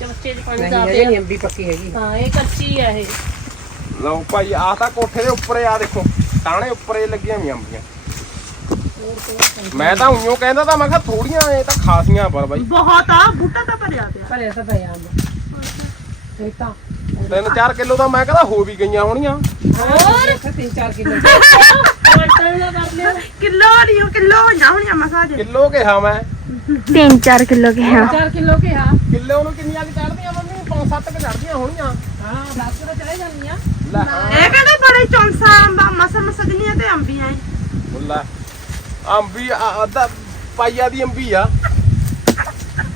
ਚਮਚੇ 'ਚ ਪਾਣੀ ਨਹੀਂ ਦਾ ਇਹ ਪਿਆ ਨਹੀਂ ਅੰਬੀ ਪੱਕੀ ਹੈਗੀ। ਹਾਂ ਇਹ ਕੱਚੀ ਆ ਇਹ। ਲਓ ਭਾਈ ਆਹ ਤਾਂ ਕੋਠੇ ਦੇ ਉੱਪਰ ਆ ਦੇਖੋ। ਟਾਣੇ ਉੱਪਰ ਇਹ ਲੱਗੀਆਂ ਹੋਈਆਂ ਅੰਬੀਆਂ। ਮੈਂ ਤਾਂ ਉਈਓ ਕਹਿੰਦਾ ਤਾਂ ਮੈਂ ਕਿਹਾ ਥੋੜੀਆਂ ਇਹ ਤਾਂ ਖਾਸੀਆਂ ਪਰ ਬਾਈ। ਬਹੁਤ ਆ ਬੂਟਾ ਤਾਂ ਭਰਿਆ ਪਿਆ। ਭਰਿਆ ਤਾਂ ਪਿਆ ਅੰਬ ਇਹ ਤਾਂ 3-4 ਕਿਲੋ ਤਾਂ ਮੈਂ ਕਹਿੰਦਾ ਹੋ ਵੀ ਗਈਆਂ ਹੋਣੀਆਂ। ਹੋਰ? ਇੱਥੇ 3-4 ਕਿਲੋ। ਕਿਲੋ ਨਹੀਂ ਕਿਲੋ ਹੋਈਆਂ ਹੋਣੀਆਂ ਮਸਾ ਜੇ। ਕਿਲੋ ਕਿਹਾ ਮੈਂ। 3-4 ਕਿਲੋ ਕੇ ਹਾਂ 4 ਕਿਲੋ ਕੇ ਹਾਂ ਕਿਲੋ ਨੂੰ ਕਿੰਨੀਆਂ ਕਿ ਚੜਦੀਆਂ ਮੰਮੀ? 5-7 ਕਿ ਚੜਦੀਆਂ ਹੋਣੀਆਂ। ਹਾਂ 10 ਕਿਲੋ ਚਲੇ ਜਾਂਦੀਆਂ। ਲੈ। ਇਹ ਕਹਿੰਦੇ ਬੜੇ ਚੌਂਸਾ ਅੰਬਾ ਮਸਾ ਮਸਗਨੀਆਂ ਤੇ ਅੰਬੀਆਂ ਏ। ਅੰਬੀ ਆ- ਅੱਧਾ ਪਾਈਆ ਦੀ ਅੰਬੀ ਆ।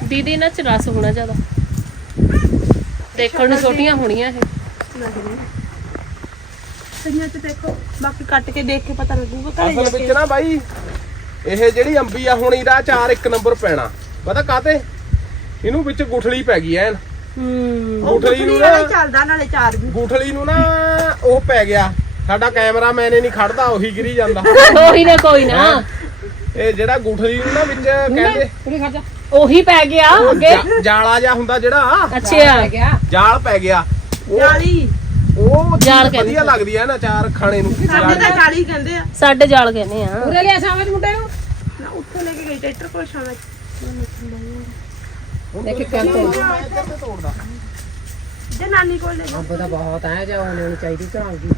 ਦੀਦੀ ਇਹਨਾਂ ਚ ਰਸ ਹੋਣਾ ਜ਼ਿਆਦਾ। ਦੇਖਣ ਨੂੰ ਛੋਟੀਆਂ ਹੋਣੀਆਂ ਇਹ। ਕਈਆਂ ਚ ਦੇਖੋ ਬਾਕੀ ਕੱਟ ਕੇ ਦੇਖ ਕੇ ਪਤਾ ਲੱਗੂਗਾ ਘਰੇ ਅਸਲ ਜਾ ਵਿੱਚ ਕੇ ਨਾ ਬਾਈ ਇਹ ਜਿਹੜੀ ਅੰਬੀ ਆ ਹੁਣ ਇਹਦਾ ਚਾਰ ਇੱਕ ਨੰਬਰ ਪੈਣਾ। ਪਤਾ ਕਾਤੇ ਇਹਨੂੰ ਵਿੱਚ ਗੁਠਲੀ ਪੈ ਗਈ ਐਨ। ਹੂੰ। ਉਹ ਗੁਠਲੀ ਨੂੰ ਨਾ ਚੱਲਦਾ ਨਾਲੇ ਚਾਰ ਵੀ। ਗੁਠਲੀ ਨੂੰ ਨਾ ਉਹ ਪੈ ਗਿਆ। ਸਾਡਾ ਕੈਮਰਾ ਮੈਨੇ ਨਹੀਂ ਖੜਦਾ ਉਹੀ ਗਿਰੀ ਜਾਂਦਾ। ਉਹੀ ਨਾ ਕੋਈ ਨਾ। ਇਹ ਜਿਹੜਾ ਗੁਠਲੀ ਨੂੰ ਨਾ ਵਿੱਚ ਕਹਿੰਦੇ ਕੁੜੀ ਖੜ ਜਾ। ਉਹੀ ਪੈ ਗਿਆ ਉਹ ਅੱਗੇ। ਜਾ- ਜਾਲਾ ਜਿਹਾ ਹੁੰਦਾ ਜਿਹੜਾ। ਅੱਛਾ। ਗਿਆ। ਜਾਲ ਪੈ ਗਿਆ। ਉਹ- ਜਾਲੀ। ਉਹ ਜਾਲ ਜਾਲ ਕਹਿੰਦੇ ਵਧੀਆ ਲੱਗਦੀ ਹੈ ਨਾ ਚਾਰ ਖਾਣੇ ਨੂੰ। ਸਾਡੇ ਤਾਂ ਜਾਲੀ ਕਹਿੰਦੇ ਆ। ਸਾਡੇ ਜਾਲ ਕਹਿੰਦੇ ਆ। ਉਰੇ ਲਿਆ ਸਾਵੇਂ ਮੁੰਡੇ ਨੂੰ। ਨਾ ਉੱਥੇ ਲੈ ਕੇ ਗਈ ਟਰੈਕਟਰ ਕੋਲ ਸ਼ਾਮੇ ਦੇਖ ਕੇ ਕਰ ਤੋ ਜੇ ਨਾਨੀ ਕੋਲ ਲੈ ਜਾ। ਬਹੁਤ ਹੈ ਜਾ ਹੋਣੀ ਚਾਹੀਦੀ ਕਰਾਂਗੀ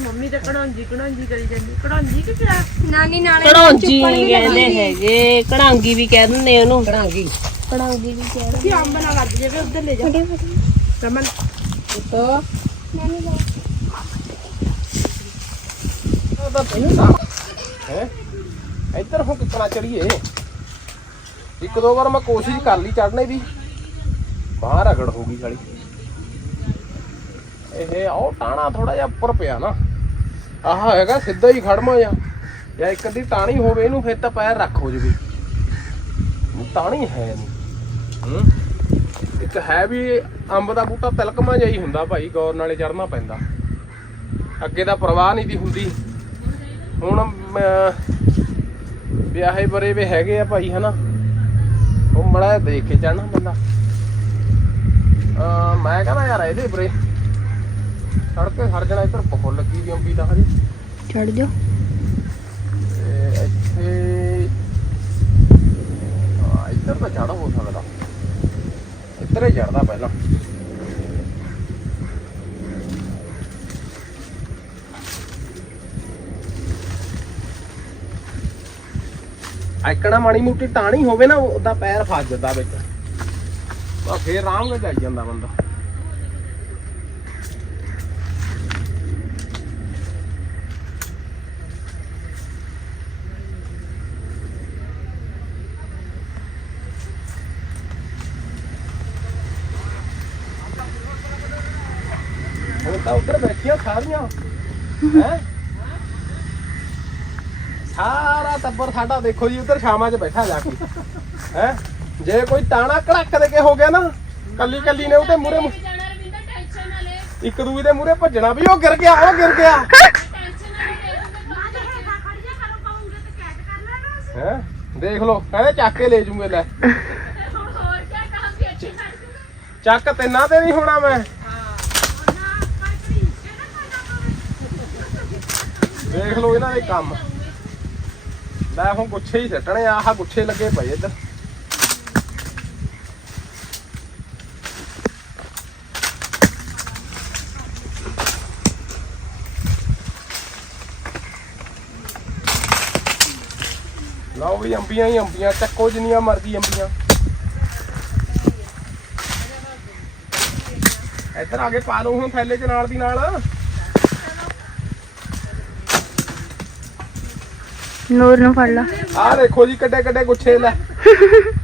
ਮੰਮੀ ਤੇ ਕਢਾਂਜੀ ਕਢਾਂਜੀ ਕਰੀ ਜਾਂਦੀ। ਕਢਾਂਜੀ ਕਿ ਪਿਆ ਨਾਨੀ ਨਾਲੇ ਕੜੌਂਜੀ ਕਹਿੰਦੇ ਹੈਗੇ ਕੜਾਂਗੀ ਵੀ ਕਹਿ ਦਿੰਦੇ ਉਹਨੂੰ। ਕਰਾਂਗੀ ਕੜਾਂਗੀ ਵੀ ਕਹਿ ਕਿ ਅੰਬ ਨਾ ਲੱਗ ਜਾਵੇ ਉਧਰ ਲੈ ਜਾ। ਰਮਨ ਤੋ ਹੈ? ਇੱਧਰ ਹੁਣ ਕਿੱਕਣਾ ਚੜੀਏ? ਇੱਕ ਦੋ ਵਾਰ ਮੈਂ ਕੋਸ਼ਿਸ਼ ਕਰ ਲਈ ਚੜਨੇ ਦੀ। ਬਾਹਰ ਰਗੜ ਹੋ ਗਈ ਸਾਲੀ। ਇਹ ਉਹ ਟਾਣਾ ਥੋੜਾ ਜਿਹਾ ਉੱਪਰ ਪਿਆ ਨਾ। ਆਹ ਹੈਗਾ ਸਿੱਧਾ ਹੀ ਖੜਮਾ ਜਾਂ ਜਾਂ ਇੱਕ ਅੱਧੀ ਟਾਣੀ ਹੋਵੇ, ਇਹਨੂੰ ਫਿਰ ਤਾਂ ਪੈਰ ਰੱਖ ਹੋ ਜਵੇ। ਉਹ ਟਾਣੀ ਹੈ ਨਹੀਂ। ਇੱਕ ਹੈ ਵੀ ਅੰਬ ਦਾ ਬੂਟਾ ਤਿਲਕਮਾ ਜਿਹਾ ਹੁੰਦਾ ਭਾਈ, ਗੌਰ ਨਾਲੇ ਚੜਨਾ ਪੈਂਦਾ। ਅੱਗੇ ਦਾ ਪਰਵਾਹ ਨਹੀਂ ਦੀ ਹੁੰਦੀ। ਹੁਣ ਮੈਂ- ਵਿਆਹੇ ਬਰੇ ਵੀ ਹੈਗੇ ਆ ਭਾਈ, ਹਨਾ? ਉਹ ਮੜਾ ਦੇਖ ਕੇ ਚੜਨਾ ਬੰਦਾ ਅਹ, ਮੈਂ ਕਹਿੰਦਾ ਯਾਰ ਇਹਦੇ ਬਰੇ ਸੜਕੇ ਹਰ ਜਣਾ ਇੱਧਰ ਬਹੁਤ ਲੱਗੀ ਵੀ ਅੰਬੀ ਦਾ ਹਜੇ। ਚੜ ਜਾ ਤੇ ਇੱਥੇ ਹਾਂ ਇੱਧਰ ਤਾਂ ਚੜ ਹੋ ਸਕਦਾ। ਇੱਧਰ ਹੀ ਚੜਦਾ ਪਹਿਲਾਂ। ਐਕਣਾ ਮਾੜੀ ਮੋਟੀ ਟਾਣੀ ਹੋਵੇ ਨਾ ਉਹਦਾ ਪੈਰ ਫਸ ਜਾਂਦਾ ਵਿੱਚ। ਬਾ ਫੇਰ ਆਰਾਮ ਨਾਲ ਜਾਈ ਜਾਂਦਾ ਬੰਦਾ। ਤਾਂ ਉੱਧਰ ਬੈਠੀਆਂ ਸਾਰੀਆਂ। ਹੈ? ਸਾਰਾ ਟੱਬਰ ਸਾਡਾ ਦੇਖੋ ਜੀ ਉੱਧਰ ਸ਼ਾਮਾਂ 'ਚ ਬੈਠਾ ਜਾ ਕੇ। ਹੈ? ਜੇ ਕੋਈ ਤਾਣਾ ਕੜਕ ਦੇ ਕੇ ਹੋ ਗਿਆ ਨਾ ਕੱਲੀ ਕੱਲੀ ਨੇ ਉਹਦੇ ਮੂਰੇ ਜਾਣਾ ਰਵਿੰਦਰ ਟੈਨਸ਼ਨ ਨਾ ਲੈ ਇੱਕ ਦੂਜੇ ਦੇ ਮੂਰੇ ਭੱਜਣਾ ਵੀ ਉਹ ਗਿਰ ਗਿਆ ਉਹ ਗਿਰ ਗਿਆ। ਟੈਨਸ਼ਨ ਨਾ ਲੈ ਹੈ? ਦੇਖ ਲਓ ਕਹਿੰਦੇ ਚੱਕ ਕੇ ਲੈ ਜੂਗੇ ਲੈ। ਹੋਰ ਕੀ ਕਹਾਂਗੇ ਅੱਛੀ ਚੱਕ ਤਿੰਨਾਂ ਤੇ ਨਹੀਂ ਹੋਣਾ ਮੈਂ। ਦੇਖ ਲਓ ਇਹਨਾਂ ਦੇ ਕੰਮ। ਮੈਂ ਹੁਣ ਗੁੱਛੇ ਹੀ ਸੱਟਣੇ ਆਹ ਗੁੱਛੇ ਲੱਗੇ ਪਏ ਇੱਧਰ। ਲਓ ਵੀ ਅੰਬੀਆਂ ਹੀ ਅੰਬੀਆਂ, ਚੱਕੋ ਜਿੰਨੀਆਂ ਮਰਜ਼ੀ ਅੰਬੀਆਂ। ਇੱਧਰ ਆ ਕੇ ਪਾ ਲਓ ਹੁਣ ਥੈਲੇ 'ਚ ਨਾਲ ਦੀ ਨਾਲ। ਨੂਰ ਨੂੰ ਫੜ ਲਾ। ਆਹ ਦੇਖੋ ਜੀ ਕੱਡੇ ਕੱਡੇ ਗੁੱਛੇ ਲੈ।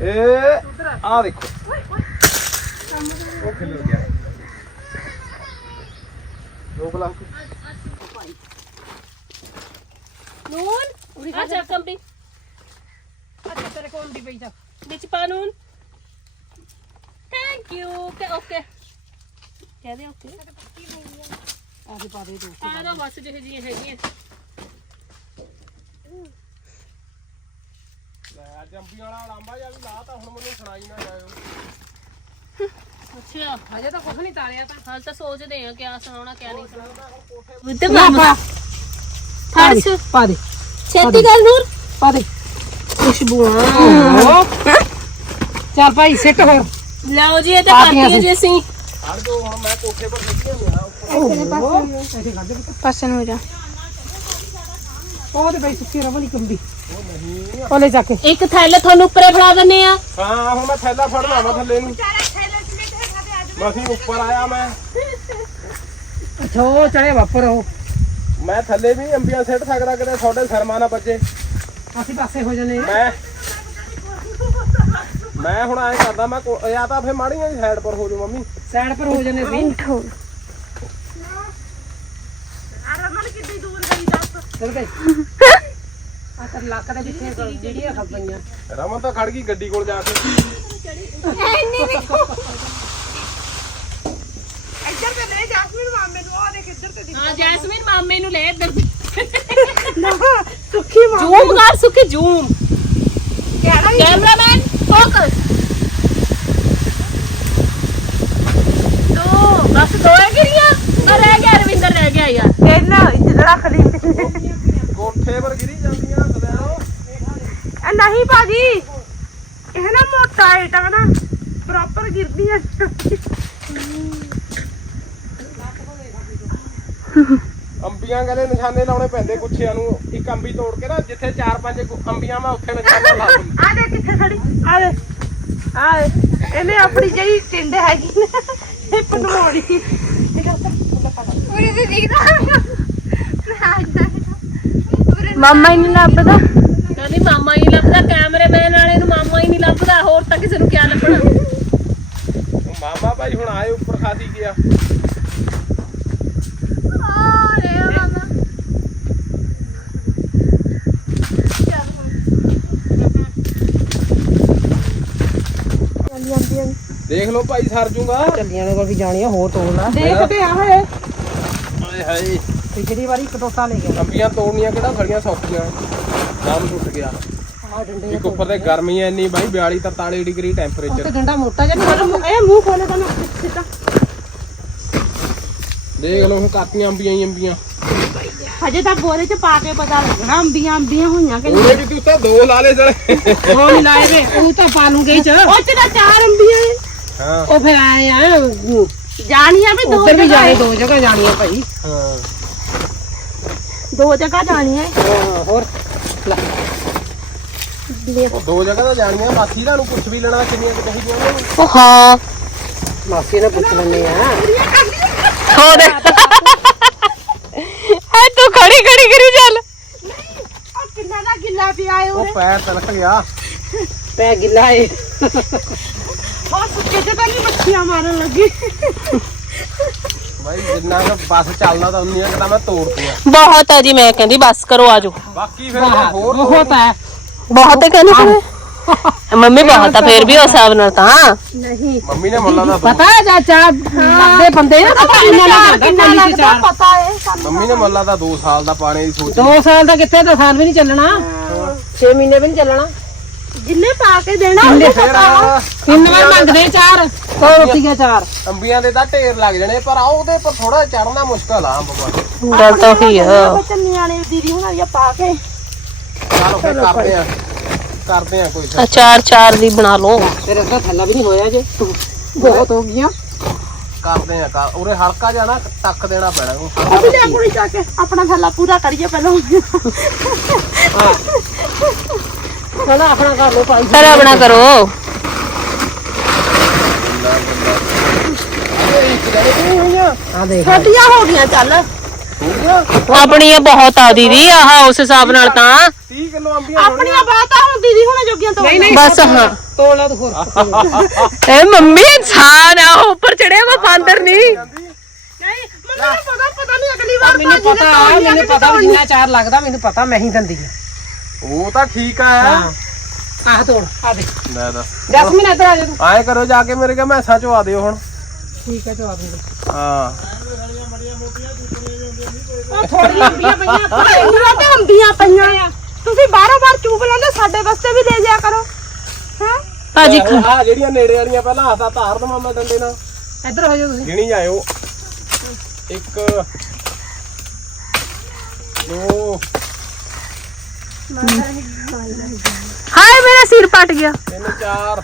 ਇਹ ਆਹ ਦੇਖੋ। ਉਹ ਖਿਲਰ ਗਿਆ। ਦੋ ਗਲਾਸ ਨੂਨ ਆ ਚੱਕ ਕੰਪਨੀ ਅੱਛਾ ਤੇਰੇ ਕੋਲ ਦੀ ਪਈ ਜਾ। ਵਿੱਚ ਪਾ ਨੂਨ ਥੈਂਕ ਯੂ ਕਿ ਓਕੇ ਕਹਿ ਦੇ ਓਕੇ ਆਦੇ ਪਾ ਦੇ ਦੋ। ਆ ਦੋ ਬਸ ਜਿਹੇ ਜਿਹੇ ਹੈਗੀਆਂ। ਅੱਜ ਅੰਬੀਆਂ ਵਾਲਾ ਲਾਂਬਾ ਜਾਂ ਵੀ ਲਾਤਾ ਹੁਣ ਮੈਨੂੰ ਸੁਣਾਈ ਨਾ ਜਾਇਓ। ਅੱਛਾ। ਹਜੇ ਤਾਂ ਕੁਝ ਨਹੀਂ ਤਾਰਿਆ ਤਾਂ। ਹਾਲ ਤਾਂ ਸੋਚਦੇ ਆ ਕਿਆ ਸੁਣਾਉਣਾ ਕਿਆ ਨਹੀਂ ਸੁਣਾਉਣਾ ਤੇ ਮਾਮਾ ਫਰਸ਼ ਪਾ। ਦੇ ਛੇਤੀ ਕਰ ਨੂਰ ਪਾ ਦੇ। ਖੁਸ਼ਬੂਆਂ ਚੱਲ ਭਾਈ ਸਿੱਟ ਹੋਰ। ਲਓ ਜੀ ਇਹ ਤਾਂ ਪਾ ਦਿਆਂ ਕਰਤੀ ਜੀ ਅਸੀਂ। ਹੜ ਜੋ ਹੁਣ ਮੈਂ ਕੋਠੇ ਪਰ ਸਿੱਟੀਆਂ ਹੋਈਆਂ ਪਾਸੇ ਨੂੰ ਜਾ। ਉਹ ਤੇ ਬਈ ਸੁੱਕੀ ਰਵਲੀ ਕੰਬੀ। ਉਹ ਲੈ ਜਾ ਕੇ। ਇੱਕ ਥੈਲੇ ਤੁਹਾਨੂੰ ਉੱਪਰੇ ਫੜਾ ਦਿੰਨੇ ਆ। ਹਾਂ ਹੁਣ ਮੈਂ ਥੈਲਾ ਫੜਨਾ ਵਾ ਥੱਲੇ ਨੂੰ। ਮਸੀਂ ਉੱਪਰ ਆਇਆ ਮੈਂ। ਅੱਛਾ ਉਹ ਚੜੇ ਵਾਪਰ ਉਹ। ਮੈਂ ਥੱਲੇ ਵੀ ਅੰਬੀਆਂ ਸਿੱਟ ਸਕਦਾ ਕਿਤੇ ਤੁਹਾਡੇ ਸਰਮਾ ਨਾ ਬੱਜੇ ਅਸੀਂ ਪਾਸੇ ਹੋ ਜਨੇ ਮੈਂ ਮੈਂ ਹੁਣ ਐਂ ਕਰਦਾ ਮੈਂ ਕੋ- ਜਾਂ ਤਾਂ ਫੇ ਮਾੜੀਆਂ ਜੀ ਸਾਈਡ ਪਰ ਹੋ ਜਾਓ ਮੰਮੀ। ਸਾਈਡ ਪਰ ਹੋ ਜਨੇ ਸੀ ਠੋ ਰਮਨ ਕਿੱਡੀ ਦੂਰ ਗਈ ਦੱਸ। ਚਲ ਗਈ ਆ ਤਾਂ ਲੱਕ ਦੇ ਜਿੱਥੇ ਜਿਹੜੀਆਂ ਖੱਪਈਆਂ ਰਮਨ ਤਾਂ ਖੜ ਗਈ ਗੱਡੀ ਕੋਲ ਜਾ ਕੇ। ਇੱਧਰ ਤੇ ਲੈ ਜਾਸਮੀਨ ਮਾਮੇ ਨੂੰ ਉਹ ਦੇਖ ਇੱਧਰ ਤੇ ਹਾਂ ਜੈਸਮੀਨ ਮਾਮੇ ਨੂੰ ਲੈ ਇੱਧਰ ਨਾ ਸੁੱਖੀ ਮਾਂ ਜ਼ੂਮ ਕਰ ਸੁੱਕੀ ਜ਼ੂਮ। ਕੈਮਰਾਮੈਨ। ਫੋਕਸ। ਦੋ ਬਸ ਦੋ ਹੈ ਗਿਰੀਆਂ। ਆ ਰਹਿ ਗਿਆ ਰਵਿੰਦਰ ਰਹਿ ਗਿਆ ਯਾਰ। ਰੱਖ ਲਈ। ਕੋਠੇ ਪਰ ਗਿਰੀ ਜਾਂਦੀਆਂ ਸਦੈਣੋ ਇਹ ਨਹੀਂ ਭਾਜੀ ਇਹ ਨਾ ਮੋਟਾ ਆਈਟਮ ਨਾ ਪ੍ਰੋਪਰ ਗਿਰਦੀ ਹੈ ਅੰਬੀਆਂ ਗਲੇ ਨਿਸ਼ਾਨੇ ਲਾਉਣੇ ਪੈਂਦੇ ਗੁੱਛਿਆਂ ਨੂੰ ਇੱਕ ਅੰਬੀ ਤੋੜ ਕੇ ਨਾ ਜਿੱਥੇ ਚਾਰ ਪੰਜ ਗੁ- ਅੰਬੀਆਂ ਮੈਂ ਉੱਥੇ ਨਿਸ਼ਾਨਾ ਲਾ ਦਿੰਦਾ। ਆ ਦੇ ਕਿੱਥੇ ਖੜੀ ਆ ਦੇ ਆ ਦੇ। ਇਹਨੇ ਆਪਣੀ ਜਿਹੜੀ ਟਿੰਡ ਹੈਗੀ ਨਾ ਇਹ ਪਨਮੋੜੀ ਪੂਰੀ ਤੇ ਦਿਖਦਾ। ਮਾਮਾ ਹੀ ਨਹੀਂ ਲੱਭਦਾ। ਕਹਿੰਦੀ ਮਾਮਾ ਹੀ ਲੱਭਦਾ ਕੈਮਰਾਮੈਨ ਵਾਲੇ ਨੂੰ ਮਾਮਾ ਹੀ ਨਹੀਂ ਲੱਭਦਾ ਹੋਰ ਤਾਂ ਕਿਸੇ ਨੂੰ ਕੀ ਲੱਭਣਾ? ਉਹ ਮਾਮਾ ਭਾਈ ਹੁਣ ਆਏ ਉੱਪਰ ਖਾਸੀ ਗਿਆ। ਦੇਖ ਲਓ ਭਾਈ ਸਰ ਜੂਗਾ। ਚੱਲੀਆਂ ਨੇ ਕੋਲ ਵੀ ਜਾਣੀ ਆ ਹੋਰ ਤੋੜ ਲੈ ਦੇਖਦੇ ਆ ਹਏ ਹਾਏ ਹਾਏ। ਪਿਛਲੀ ਵਾਰੀ ਇੱਕ ਟੋਸਾ ਲੈ ਗਿਆ। ਅੰਬੀਆਂ ਤੋੜਨੀਆਂ ਕਿਹੜਾ ਖੜੀਆਂ ਸੌਖੀਆਂ। ਦਮ ਟੁੱਟ ਗਿਆ। ਆ ਡੰਡੇ ਇੱਕ ਉੱਪਰ ਤੇ ਗਰਮੀ ਐਨੀ ਬਾਈ 42 43 ਡਿਗਰੀ ਟੈਂਪਰੇਚਰ ਤੇ ਡੰਡਾ ਮੋਟਾ ਜਿਹਾ ਨਹੀਂ ਇਹ ਮੂੰਹ ਖੋਲੇ ਤਾਂ ਨਾ ਸਿੱਧਾ। ਦੇਖ ਲਓ ਹੁਣ ਕਾਪੀਆਂ ਅੰਬੀਆਂ ਹੀ ਅੰਬੀਆਂ। ਹਜੇ ਤਾਂ ਬੋਰੇ ਚ ਪਾ ਕੇ ਪਤਾ ਲੱਗਣਾ ਅੰਬੀਆਂ ਅੰਬੀਆਂ ਹੋਈਆਂ ਕਿ ਵੀ ਤੂੰ ਤਾਂ ਦੋ ਲਾ ਲੇ ਸਲੇ ਹੁਣ ਲਾਏ ਵੇ ਉਹ ਤਾਂ ਪਾ ਲੂੰਗੇ ਹੀ ਚ। ਉਹ ਚ ਤਾਂ ਚਾਰ ਅੰਬੀਆਂ। ਹਾਂ। ਉਹ ਫਿਰ ਆਏ ਆ ਜਾਣੀਆਂ ਵੀ ਦੋ ਜਗ੍ਹਾ ਜਾਣੇ ਦੋ ਜਗ੍ਹਾ ਜਾਣੀਆਂ ਭਾਈ। ਹਾਂ। ਦੋ ਜਗ੍ਹਾ ਜਾਣੀਆਂ ਹਾਂ ਹੋਰ। ਲੈ। ਉਹ ਦੋ ਜਗ੍ਹਾ ਤਾਂ ਜਾਣੀਆਂ ਮਾਸੀ ਦਾ ਨੂੰ ਪੁੱਛ ਵੀ ਲੈਣਾ ਕਿੰਨੀਆਂ ਕਿ ਚਾਹੀਦੀਆਂ ਉਹਨਾਂ ਨੂੰ। ਉਹ ਹਾਂ। ਮਾਸੀ ਨੇ ਪੁੱਛ ਲੈਣੇ ਆ। ਹੋ ਦੇ ਐ ਤੂੰ ਖੜੀ ਖੜੀ ਕਰੀ ਚੱਲ। ਉਹ ਕਿੰਨਾ ਦਾ ਗਿੱਲਾ ਪਿਆ ਏ ਉਹ ਪੈਰ ਤਲਕ ਗਿਆ। ਪੈ ਗਿੱਲਾ ਏ। ਉਹ ਸੁੱਕੇ ਤਾਂ ਨਹੀਂ ਮੱਛੀਆਂ ਮਾਰਨ ਲੱਗੀ। ਬਾਈ ਜਿੰਨਾ ਕੁ ਬੱਸ ਚੱਲਦਾ ਤਾਂ ਉਨੀਆਂ ਕੁ ਤਾਂ ਮੈਂ ਤੋੜਤੀਆਂ। ਬਹੁਤ ਹੈ ਜੀ ਮੈਂ ਕਹਿੰਦੀ ਬਸ ਕਰੋ ਆਜੋ ਬਾਕੀ ਫਿਰ ਹੋਰ ਬਹੁਤ ਹੈ। ਬਹੁਤ ਹੈ ਕਹਿੰਦੀ ਮੰਮੀ ਬਹੁਤ ਆ ਫੇਰ ਵੀ ਉਸ ਹਿਸਾਬ ਨਾਲ ਤਾਂ। ਮੰਮੀ ਨੇ ਮੁੱਲਾ ਦਾ ਪਤਾ ਹੈ ਚਾਚਾ ਲੱਗੇ ਬੰਦੇ ਨਾ ਪਤਾ ਇੰਨਾ ਲੱਗਦਾ ਚਾਰ। ਪਤਾ ਏ ਸਾਨੂੰ ਮੰਮੀ ਨੇ ਮੁੱਲਾ ਦਾ 2 ਸਾਲ ਦਾ ਪਾਣੇ ਦੀ ਸੋਚ ਦੋ ਸਾਲ ਦਾ ਕਿੱਥੇ ਤਾਂ ਸਾਲ ਵੀ ਨਹੀਂ ਚੱਲਣਾ। 6 ਮਹੀਨੇ ਵੀ ਨਹੀਂ ਚੱਲਣਾ। ਜਿੰਨੇ ਪਾ ਕੇ ਦੇਣਾ ਉਹਨੇ ਪਤਾ ਵਾ। ਤਿੰਨ ਵਾਰ ਮੰਗਦੇ ਚਾਰ। ਸੌ ਰੋਟੀਆਂ ਚਾਰ। ਅੰਬੀਆਂ ਦੇ ਤਾਂ ਢੇਰ ਲੱਗ ਜਾਣੇ ਪਰ ਆ ਉਹਦੇ ਪਰ ਥੋੜਾ ਚੜਨਾ ਮੁਸ਼ਕਲ ਆ ਅੰਬ ਪਰ ਗੱਲ ਤਾਂ ਉਹੀ ਆ। ਚੰਨੀ ਵਾਲੇ ਦੀਦੀ ਹੁਣਾਂ ਦੀਆਂ ਪਾ ਕੇ। ਚਲੋ ਫਿਰ ਕਰਦੇ ਆ ਕਰਦੇ ਆ ਕੋਈ ਫਿਰ। ਅਚਾਰ ਚਾਰ ਦੀ ਬਣਾ ਲਓ। ਤੇਰੇ ਦਾ ਥੱਲਾ ਵੀ ਨਹੀਂ ਹੋਇਆ ਜੇ। ਬਹੁਤ ਹੋ ਗਈਆਂ। ਕਰਦੇ ਆ ਕਰ ਉਰੇ ਹਲਕਾ ਜਾਣਾ ਟੱਕ ਦੇਣਾ ਪੈਣਾ। ਉਹਨੂੰ ਅਸੀਂ ਲਿਆ ਕੁੜੀ ਕੇ ਆਪਣਾ ਥੱਲਾ ਪੂਰਾ ਕਰੀਏ ਪਹਿਲਾਂ। ਆਪਣਾ ਕਰ ਲੋ ਭਾਈ ਆਪਣਾ ਕਰੋ। ਆ ਦੇਖ ਛੋਟੀਆਂ ਹੋ ਗਈਆਂ ਚੱਲ। ਆਪਣੀਆਂ ਬਹੁਤ ਆ ਦੀਦੀ ਆਹ ਉਸ ਹਿਸਾਬ ਨਾਲ ਤਾਂ। 30 ਕਿਲੋ ਅੰਬੀਆਂ ਆਪਣੀਆਂ ਬਾਤਾਂ ਹੁਣ ਦੀਦੀ ਹੁਣਾਂ ਜੋਗੀਆਂ ਤੋਂ ਨਹੀਂ ਬਸ ਹਾਂ। ਤੋਲਾ ਤੂੰ ਹੋਰ। ਏ ਮੰਮੀ ਇਨਸਾਨ ਆ ਉਹ ਉੱਪਰ ਚੜਿਆ ਵਾ ਬਾਂਦਰ ਨਹੀਂ ਨਹੀਂ ਮੈਨੂੰ ਨੀ ਪਤਾ ਪਤਾ ਨਹੀਂ ਅਗਲੀ ਵਾਰ ਮੈਨੂੰ ਪਤਾ ਮੈਨੂੰ ਪਤਾ ਵੀ ਜਿੰਨਾ ਚਾਰ ਲੱਗਦਾ ਮੈਨੂੰ ਪਤਾ ਮੈਂ ਹੀ ਦੰਦੀ ਆ। ਉਹ ਤਾਂ ਠੀਕ ਆ। ਆਹ ਤੋੜ ਆ ਦੇ। ਲੈ ਦੱਸ ਜਸਮੀਨ ਇੱਧਰ ਆ ਜਾ ਤੂੰ। ਆਏ ਕਰੋ ਜਾ ਕੇ ਮੇਰੇ ਕੇ ਮੈਸਾਂ ਚੋਂ ਆ ਦਿਓ ਹੁਣ। ਠੀਕ ਹੈ ਜਵਾਬ ਦੇ ਹਾਂ। ਥੋੜੀਆਂ ਅੰਬੀਆਂ ਪਈਆਂ ਇਹਨਾਂ ਤੇ ਅੰਬੀਆਂ ਪਈਆਂ ਆ। ਤੁਸੀਂ ਬਾਰੋ ਬਾਰ ਚੂਬ ਲੈਂਦੇ ਸਾਡੇ ਵਾਸਤੇ ਵੀ ਲੈ ਜਾ ਕਰੋ। ਹਾਂ? ਭਾਜੀ ਆ ਜਿਹੜੀਆਂ ਨੇੜੇ ਵਾਲੀਆਂ ਪਹਿਲਾਂ ਹੱਥਾ ਧਾਰ ਦਵਾਂ ਮੈਂ ਡੰਡੇ ਨਾਲ। ਇੱਧਰ ਹੋ ਜਾ ਤੁਸੀਂ। ਗਿਣੀ ਜਾਇਓ। ਇੱਕ। ਦੋ। ਹਾਏ ਮੇਰਾ ਸਿਰ ਪਟ ਗਿਆ। ਤਿੰਨ ਚਾਰ।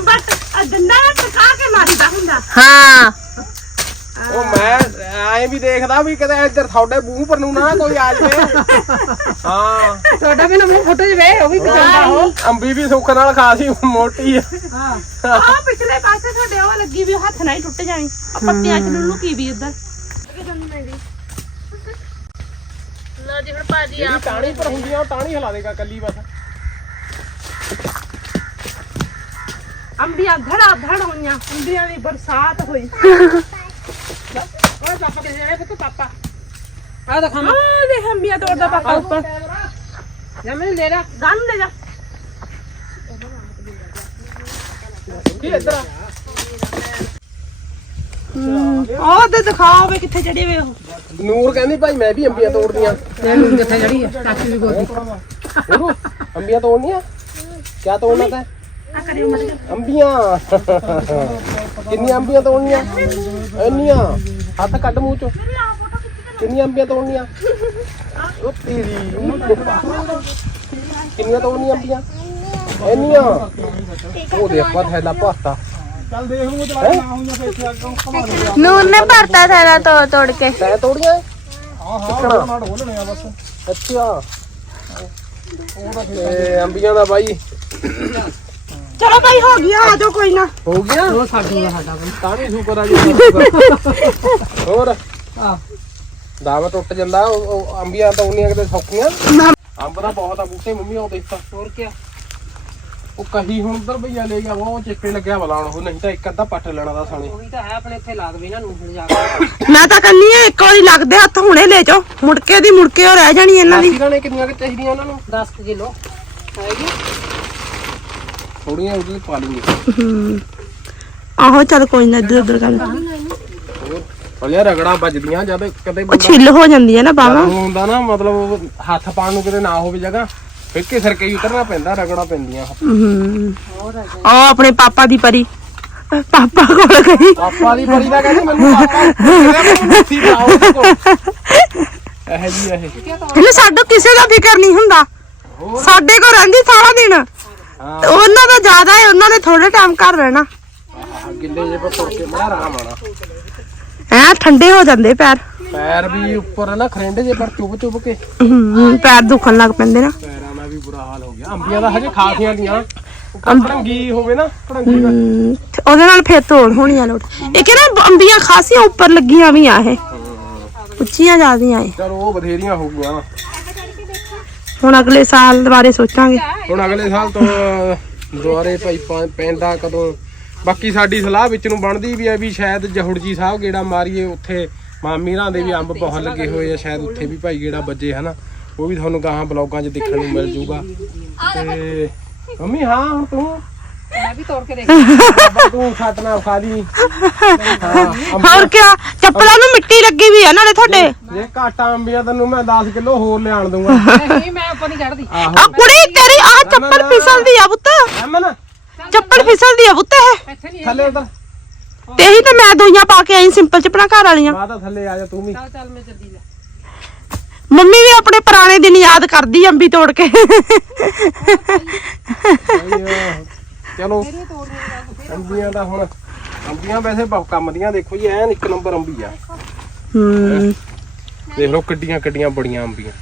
ਬਟ ਡੰਡਾ ਨਾਲ ਟਕਾ ਕੇ ਮਾਰੀਦਾ ਹੁੰਦਾ। ਹਾਂ। ਉਹ ਮੈਂ ਐਂ ਵੀ ਦੇਖਦਾ ਵੀ ਕਿਤੇ ਇੱਧਰ ਤੁਹਾਡੇ ਮੂੰਹ ਪਰ ਨੂੰ ਨਾ ਕੋਈ ਆ ਜਾਵੇ। ਹਾਂ। ਤੁਹਾਡਾ ਵੀ ਨਾ ਮੂੰਹ ਫੋਟੋ ਜਵੇ ਉਹ ਵੀ ਪਜਾਂਦਾ ਉਹ। ਅੰਬੀ ਵੀ ਸੁੱਖ ਨਾਲ ਖਾਸੀ ਮੋਟੀ ਆ। ਹਾਂ। ਪਿਛਲੇ ਪਾਸੇ ਤੁਹਾਡੇ ਉਹ ਲੱਗੀ ਵੀ ਹੱਥ ਨਾਲ ਹੀ ਟੁੱਟ ਜਾਣੀ। ਪੱਤਿਆਂ ਚ ਨੂੰ ਕੀ ਵੀ ਇੱਧਰ ਲੋ ਜੀ ਹੁਣ ਭਾਜੀ ਜਿਹੜੀ ਟਾਣੀ ਪਰ ਹੁੰਦੀ ਆ ਉਹ ਟਾਣੀ ਹਿਲਾ ਦੇਗਾ ਕੱਲੀ ਬਸ। ਅੰਬੀਆਂ ਧੜਾ ਧੜ ਹੋਈਆਂ ਅੰਬੀਆਂ ਦੀ ਬਰਸਾਤ ਹੋਈ। ਓਏ ਪਾਪਾ ਕਿੱਥੇ ਜਾਣੇ ਪੁੱਤ ਪਾਪਾ? ਆ ਦਿਖਾ ਆ ਦੇਖ ਅੰਬੀਆਂ ਤੋੜਦਾ ਪਾਪਾ। ਉੱਪਰ ਜਾ ਮੈਨੂੰ ਲੈ ਲੈ ਗੰਨ ਦੇ ਜਾ। ਕੀ ਇੱਧਰ ਆ? ਉਹ ਤੇ ਦਿਖਾਓ ਵੀ ਕਿੱਥੇ ਚੜੇ ਵੇ ਉਹ। ਨੂਰ ਕਹਿੰਦੀ ਭਾਈ ਮੈਂ ਵੀ ਅੰਬੀਆਂ ਤੋੜਦੀਆਂ। ਤੇ ਨੂੰ ਕਿੱਥੇ ਜੜੀ ਆ ਚਾਚੀ ਦੀ ਗੋਦੀ। ਦੇਖੋ ਅੰਬੀਆਂ ਤੋੜਨੀਆਂ? ਕਿਆ ਤੋੜਨਾ ਤੈਂ? ਅੰਬੀਆਂ। ਕਿੰਨੀਆਂ ਅੰਬੀਆਂ ਤੋੜਨੀਆਂ? ਇੰਨੀਆਂ। ਹੱਥ ਕੱਢ ਮੂੰਹ ਚੋਂ। ਕਿੰਨੀਆਂ ਅੰਬੀਆਂ ਤੋੜਨੀਆਂ? ਉਹ ਤੇਰੀ ਕਿੰਨੀਆਂ ਤੋੜਨੀਆਂ ਅੰਬੀਆਂ? ਇੰਨੀਆਂ। ਉਹ ਦੇ ਆਪਾਂ ਥੈਲਾ ਪਾਸਤਾ ਨੂਰ ਨੇ ਭਰਤਾ ਥੈਲਾ ਤੋੜ ਤੋੜ ਕੇ। ਤੈਂ ਤੋੜੀਆਂ? ਹਾਂ ਹਾਂ ਅੱਛਾ। ਤੇ ਅੰਬੀਆਂ ਦਾ ਬਾਈ? ਚਲੋ ਭਾਈ ਹੋ ਗਿਆ ਆ ਜਾਓ ਕੋਈ ਨਾ। ਹੋ ਗਿਆ? ਉਹ ਸਾਡੂ ਦਾ ਸਾਡਾ ਬਈ। ਤਾਂ ਵੀ ਸ਼ੁਕਰ ਆ ਜੀ ਹੋਰ? ਆ। ਦਾਵਾ ਟੁੱਟ ਜਾਂਦਾ ਉਹ- ਉਹ ਅੰਬੀਆਂ ਤਾਂ ਉਹਨੀਆਂ ਕਿਤੇ ਸੌਖੀਆਂ। ਅੰਬ ਦਾ ਬਹੁਤ ਆ ਬੂਟੇ ਮੰਮੀ ਉਹ ਦੇਖਤਾ ਹੋਰ ਕੀ ਉਹ ਕਹੀ ਹੁਣ ਉਧਰ ਭਈਆ ਲੈ ਗਿਆ ਉਹ ਚਿੱਟੇ ਲੱਗਿਆ ਬਲਾਉਣ ਉਹ ਨਹੀਂ ਤਾਂ ਇੱਕ ਅੱਧਾ ਪੱਟ ਲੈਣਾ ਦਾ ਸਾਲੇ। ਉਹੀ ਤਾਂ ਹੈ ਆਪਣੇ ਇੱਥੇ ਲਾ ਦਵੇ ਨਾ ਨੂੰ ਜਾ ਕੇ। ਮੈਂ ਤਾਂ ਕੰਨੀ ਆ ਇੱਕ ਵਾਰੀ ਲੱਗਦੇ ਹੱਥ ਹੁਣੇ ਲੈ ਜਾਓ। ਮੁੜਕੇ ਦੀ ਮੁੜਕੇ ਉਹ ਰਹਿ ਜਾਣੀ ਇਹਨਾਂ ਦੀ। ਮਾਸੀ ਨੇ ਕਿੰਨੀਆਂ ਕਿ ਚਾਹੀਦੀਆਂ ਉਹਨਾਂ ਨੂੰ? 10 ਕਿਲੋ। ਆਏਗੀ ਥੋੜੀਆਂ ਉਹਦੇ ਪਾ ਲਈਏ। ਹੂੰ। ਆਹੋ ਚੱਲ ਕੋਈ ਨਾ ਇੱਧਰ ਉੱਧਰ ਕਰ ਹਲਿਆ ਰਗੜਾ ਵੱਜਦੀਆਂ ਜਦ ਕਦੇ ਉਹ ਬੰਦਾ ਛਿੱਲ ਹੋ ਜਾਂਦੀ ਹੈ ਨਾ ਬਾਵਾ ਹੁੰਦਾ ਨਾ ਮਤਲਬ ਹੱਥ ਪਾਣ ਨੂੰ ਕਿਤੇ ਨਾ ਹੋਵੇ ਜਗ੍ਹਾ। ਫਿਰ ਕੇ ਸਰਕੇ ਹੀ ਉਤਰਨਾ ਪੈਂਦਾ ਰਗੜਾ ਪੈਂਦੀਆਂ। ਹੂੰ। ਆ ਆਪਣੇ ਪਾਪਾ ਦੀ ਪਰੀ। ਪਾਪਾ ਕੋਲ ਗਈ। ਪਾਪਾ ਦੀ ਪਰੀ ਦਾ ਕਹਿੰਦੀ ਮੈਨੂੰ ਪਾਪਾ ਸੀ ਇਹ ਜੀ ਇਹ। ਸਾਡਾ ਕਿਸੇ ਦਾ ਫਿਕਰ ਨਹੀਂ ਹੁੰਦਾ। ਸਾਡੇ ਕੋਲ ਰਹਿੰਦੀ ਸਾਰਾ ਦਿਨ। ਉਹਨਾਂ ਦਾ ਜ਼ਿਆਦਾ ਹੈ ਉਹਨਾਂ ਨੇ ਥੋੜੇ ਟਾਈਮ ਘਰ ਰਹਿਣਾ। ਗਿੱਲੇ ਜੇ ਪਰ ਤੁਰ ਕੇ ਬੜਾ ਆਰਾਮ ਆਣਾ ਐ ਠੰਡੇ ਹੋ ਜਾਂਦੇ ਪੈਰ। ਪੈਰ ਵੀ ਉੱਪਰ ਨਾ ਖਰੰਡੇ ਜੇ ਪਰ ਚੁੱਭ ਚੁੱਭ ਕੇ ਪੈਰ ਦੁਖਣ ਲੱਗ ਪੈਂਦੇ ਨਾ। ਬੁਰਾ ਹਾਲ ਹੋ ਗਿਆ। ਅੰਬੀਆਂ ਦਾ ਹਜੇ ਖਾਸੀਆਂ ਦੀਆਂ ਭੜੰਗੀ ਹੋਵੇ ਨਾ ਭੜੰਗੀ ਦਾ। ਤੇ ਉਹਦੇ ਨਾਲ ਫੇਰ ਤੋੜ ਹੋਣੀ ਆ ਲੋੜ। ਇਹ ਕਿਹੜਾ ਅੰਬੀਆਂ ਖਾਸੀਆਂ ਉੱਪਰ ਲੱਗੀਆਂ ਵੀ ਆ ਇਹ। ਉੱਚੀਆਂ ਜਾਂਦੀਆਂ ਇਹ। ਚਲੋ ਉਹ ਬਥੇਰੀਆਂ ਹੋ ਗਈਆਂ। ਹੁਣ ਅਗਲੇ ਸਾਲ ਦੁਬਾਰੇ ਸੋਚਾਂਗੇ। ਹੁਣ ਅਗਲੇ ਸਾਲ ਤੋਂ ਦੁਆਰੇ ਭਾਈ ਪਾ- ਪੈਂਦਾ ਕਦੋਂ। ਬਾਕੀ ਸਾਡੀ ਸਲਾਹ ਵਿੱਚ ਨੂੰ ਬਣਦੀ ਵੀ ਹੈ ਵੀ ਸ਼ਾਇਦ ਜਹੁੜ ਜੀ ਸਾਹਿਬ ਗੇੜਾ ਮਾਰੀਏ ਉੱਥੇ ਮਾਮੀਰਾਂ ਦੇ ਵੀ ਅੰਬ ਬਹੁਤ ਲੱਗੇ ਹੋਏ ਆ ਸ਼ਾਇਦ ਉੱਥੇ ਵੀ ਭਾਈ ਗੇੜਾ ਵੱਜੇ ਹਨਾ। ਉਹ ਵੀ ਤੁਹਾਨੂੰ ਗਾਹਾਂ ਬਲੌਗਾਂ 'ਚ ਦੇਖਣ ਨੂੰ ਮਿਲ ਜੂਗਾ। ਤੇ ਮੰਮੀ ਹਾਂ ਹੁਣ ਤੂੰ? ਮੈਂ ਵੀ ਤੋੜ ਕੇ ਦੇਖ ਬਾਬਾ ਤੂੰ ਸੱਟ ਨਾ ਖਾ ਲਈ। ਹੋਰ ਕਿਆ? ਚੱਪਲਾਂ ਨੂੰ ਮਿੱਟੀ ਲੱਗੀ ਵੀ ਆ ਨਾਲੇ ਤੁਹਾਡੇ। ਜੇ ਘਾਟਾ ਅੰਬੀਆਂ ਤੈਨੂੰ ਮੈਂ 10 ਕਿਲੋ ਹੋਰ ਲਿਆਣ ਦੂੰਗਾ। ਨਹੀਂ ਮੈਂ ਉੱਪਰ ਨਹੀਂ ਚੜਦੀ ਆ ਕੁੜੀ ਤੇਰੀ ਆ ਚੱਪਲ ਫਿਸਲਦੀ ਆ ਪੁੱਤ। ਐਮਨ। ਚੱਪਲ ਫਿਸਲਦੀ ਆ ਪੁੱਤ ਇਹ। ਥੱਲੇ ਉਧਰ। ਤੇ ਮੈਂ ਦੋਈਆਂ ਪਾ ਕੇ ਆਈ ਸਿੰਪਲ ਚੱਪਲਾਂ ਘਰ ਵਾਲੀਆਂ। ਮਾਤਾ ਥੱਲੇ ਆ ਜਾ ਤੂੰ ਵੀ। ਚੱਲ ਚੱਲ ਮੈਂ ਚੱਲਦੀ ਲੈ ਮੰਮੀ ਵੀ ਆਪਣੇ ਪੁਰਾਣੇ ਦਿਨ ਯਾਦ ਕਰਦੀ ਅੰਬੀ ਤੋੜ ਕੇ। ਚਲੋ ਅੰਬੀਆਂ ਦਾ ਹੁਣ ਅੰਬੀਆਂ ਵੈਸੇ ਬਹੁਤ ਕੰਮ ਦੀਆਂ ਦੇਖੋ ਜੀ ਐਨ ਇੱਕ ਨੰਬਰ ਅੰਬੀ ਆ। ਹੂੰ। ਦੇਖ ਲਓ ਕਿੱਡੀਆਂ ਕਿੱਡੀਆਂ ਬੜੀਆਂ ਅੰਬੀਆਂ।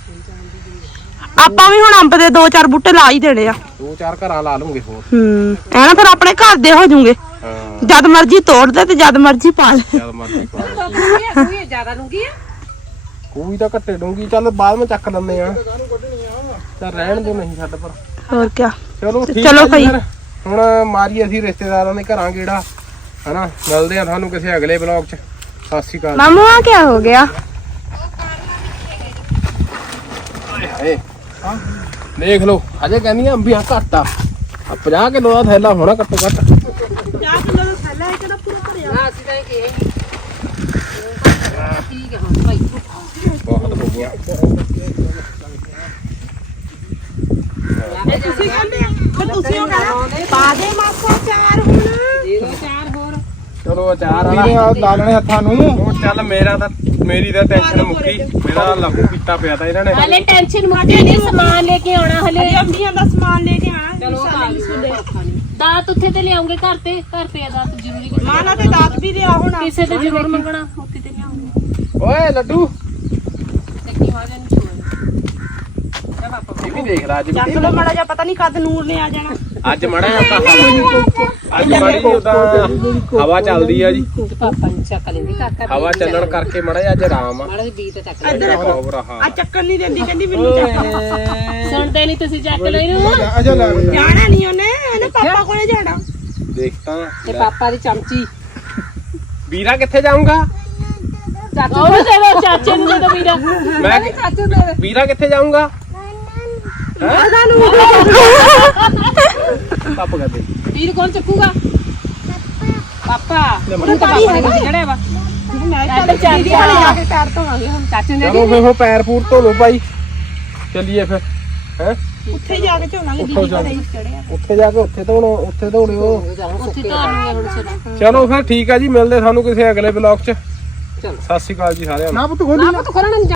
ਆਪਾਂ ਵੀ ਹੁਣ ਅੰਬ ਦੇ ਦੋ ਚਾਰ ਬੂਟੇ ਲਾ ਹੀ ਦੇਣੇ ਆ। ਦੋ ਚਾਰ ਘਰਾਂ ਲਾ ਲੂੰਗੇ ਹੋਰ। ਹੂੰ। ਐ ਨਾ ਫਿਰ ਆਪਣੇ ਘਰ ਦੇ ਹੋ ਜਾਊਗੇ। ਹਾਂ। ਜਦ ਮਰਜ਼ੀ ਤੋੜ ਦੇ ਤੇ ਜਦ ਮਰਜ਼ੀ ਪਾ ਲੈ। ਜਦ ਮਰਜ਼ੀ ਪਾ ਕੋਈ ਜ਼ਿਆਦਾ ਲੂੰਗੀ ਆ? ਕੋਈ ਤਾਂ ਘੱਟੇ ਡੂੰਗੀ ਚੱਲ ਬਾਅਦ ਵਿੱਚ ਚੱਕ ਲੈਂਦੇ ਆ। ਚੱਲ ਰਹਿਣ ਦੋ ਨਹੀਂ ਛੱਡ ਪਰ। ਹੋਰ ਕਿਆ? ਚਲੋ ਠੀਕ ਚਲੋ ਆ ਭਾਈ। ਹੁਣ ਮਾਰੀ ਅਸੀਂ ਰਿਸ਼ਤੇਦਾਰਾਂ ਦੇ ਘਰਾਂ ਗੇੜਾ। ਹਨਾ ਮਿਲਦੇ ਆ ਤੁਹਾਨੂੰ ਕਿਸੇ ਅਗਲੇ ਬਲੌਗ 'ਚ। ਸਤਿ ਸ਼੍ਰੀ ਅਕਾਲ। ਮਾਮੂ ਆ ਕੀ ਹੋ ਗਿਆ? ਹਾਏ। ਦੇਖ ਲਓ ਅਜੇ ਕਹਿੰਦੀਆਂ ਅੰਬੀਆਂ ਘੱਟ ਆ। ਆ 50 ਕਿਲੋ ਦਾ ਥੈਲਾ ਹੋਣਾ ਘੱਟੋ ਘੱਟ। ਨਾ ਅਸੀਂ ਤਾਂ ਇਹ ਕਿਹਾ ਹੀ ਨਹੀਂ ਠੀਕ ਹੈ ਹਾਂ ਭਾਈ ਬਹੁਤ ਹੋ ਗਈਆਂ ਤੁਸੀਂ ਕਹਿੰਦੇ ਫਿਰ ਤੁਸੀਂ ਉਹ ਕਹਿਣਾ ਪਾ ਦੇ ਮਾਸਾ ਚਾਰ ਹੁਣ ਦੇ ਦੋ ਚਾਰ ਹੋਰ ਚਲੋ ਅਚਾਰ ਵਾਲਾ ਲਾ ਲੈਣੇ ਹੱਥਾਂ ਨੂੰ। ਉਹ ਚੱਲ ਮੇਰਾ ਤਾਂ ਮੇਰੀ ਤਾਂ ਟੈਨਸ਼ਨ ਮੁੱਕੀ। ਮੇਰਾ ਲਹੂ ਪੀਤਾ ਪਿਆ ਤਾਂ ਇਹਨਾਂ ਨੇ। ਹਲੇ ਟੈਨਸ਼ਨ ਮੁੱਕੇ ਨਹੀਂ ਸਮਾਨ ਲੈ ਕੇ ਆਉਣਾ ਹਲੇ। ਅੰਬੀਆਂ ਦਾ ਸਮਾਨ ਲੈ ਕੇ ਆਣਾ ਚਲੋ ਦਾਤ ਉੱਥੇ ਤੇ ਲਿਆਉਂਗੇ ਘਰ ਤੇ? ਘਰ ਤੇ ਆ ਦਾਤ ਜ਼ਰੂਰੀ ਕੋਈ। ਮਾਨਾ ਤੇ ਦਾਤ ਵੀ ਲਿਆ ਹੁਣ। ਕਿਸੇ ਤੇ ਜ਼ਰੂਰ ਮੰਗਣਾ। ਉੱਥੇ ਤੇ ਲਿਆਉਂਗੇ। ਓਏ ਲੱਡੂ। ਚੱਕੀ ਮਾਜਨ ਨੂੰ ਇਹ ਵੀ ਦੇਖ ਲਾ ਅੱਜ ਚੱਕ ਲੋ ਮੜਾ ਜਾ ਪਤਾ ਨਹੀਂ ਕਦ ਨੂਰ ਨੇ ਆ ਜਾਣਾ। ਅੱਜ ਮੜਾ ਆਪਾਂ ਹਵਾ ਅੱਜ ਮੜੀ ਉਹਦਾ ਹਵਾ ਚੱਲਦੀ ਆ ਜੀ। ਪਾਪਾ ਨੂੰ ਚੱਕ ਲੈਂਦੀ ਕਾਕਾ ਹਵਾ ਚੱਲਣ ਕਰਕੇ ਮੜਾ ਅੱਜ ਆਰਾਮ ਆ। ਮਾੜਾ ਜਿਹਾ ਬੀਜ ਤਾਂ ਚੱਕ ਲੈ ਇੱਧਰ ਬਹੁਤ ਬੁਰਾ ਹਾਲ ਆ ਚੱਕਣ ਨਹੀਂ ਦਿੰਦੀ ਕਹਿੰਦੀ ਮੈਨੂੰ ਚੱਕ ਸੁਣਦੇ ਨਹੀਂ ਤੁਸੀਂ ਚੱਕ ਇਹਨੂੰ ਜਾਣਾ ਨਹੀਂ ਉਹਨੇ ਪਾਪਾ ਕੋਲੇ ਜਾਣਾ। ਦੇਖ ਤਾਂ ਤੇ ਪਾਪਾ ਦੀ ਚਮਚੀ। ਵੀਰਾ ਕਿੱਥੇ ਜਾਊਂਗਾ? ਚਾਚੂ ਉਹ ਦੇ ਦੋ ਚਾਚੇ ਨੂੰ ਦੇ ਦੋ ਵੀਰਾ। ਮੈਂ ਚਾਚੂ ਦੇ ਵੀਰਾ ਕਿੱਥੇ ਜਾਊਂਗਾ? ਪਾਪਾ ਕਹਦੇ। ਵੀਰ ਕੌਣ ਚੱਕੂਗਾ? ਪਾਪਾ। ਉਹਨੂੰ ਤਾਂ ਪਾਪਾ ਨੇ ਚੜਿਆ ਵਾ। ਮੈਂ ਚੱਲ ਦੀਦੀ ਹਲੇ ਜਾ ਕੇ ਪੈਰ ਧੋਵਾਂਗੇ ਹੁਣ। ਚਾਚੂ ਨੇ ਚਲੋ ਫਿਰ ਹੁਣ ਪੈਰ ਪੂਰ ਧੋ ਲਓ ਭਾਈ ਚੱਲੀਏ ਫਿਰ। ਹੈ? ਉੱਥੇ ਜਾ ਕੇ ਧੋਵਾਂਗੇ ਉੱਠੋ ਦੀਦੀ ਜਾ ਘਰੇ ਚੜਿਆ ਉੱਥੇ ਜਾ ਕੇ ਉੱਥੇ ਧੋਣੋ ਉੱਥੇ ਧੋਣਿਓ ਉੱਥੇ ਧੋਣਗੇ ਹੁਣ ਚਲੋ ਚਲੋ ਫਿਰ ਠੀਕ ਆ ਜੀ ਮਿਲਦੇ ਸਾਨੂੰ ਕਿਸੇ ਅਗਲੇ ਬਲੌਗ 'ਚ। ਸਤਿ ਸ਼੍ਰੀ ਅਕਾਲ ਜੀ ਸਾਰਿਆਂ ਨੂੰ। ਨਾ ਪੁੱਤ ਖੋਲਣਾ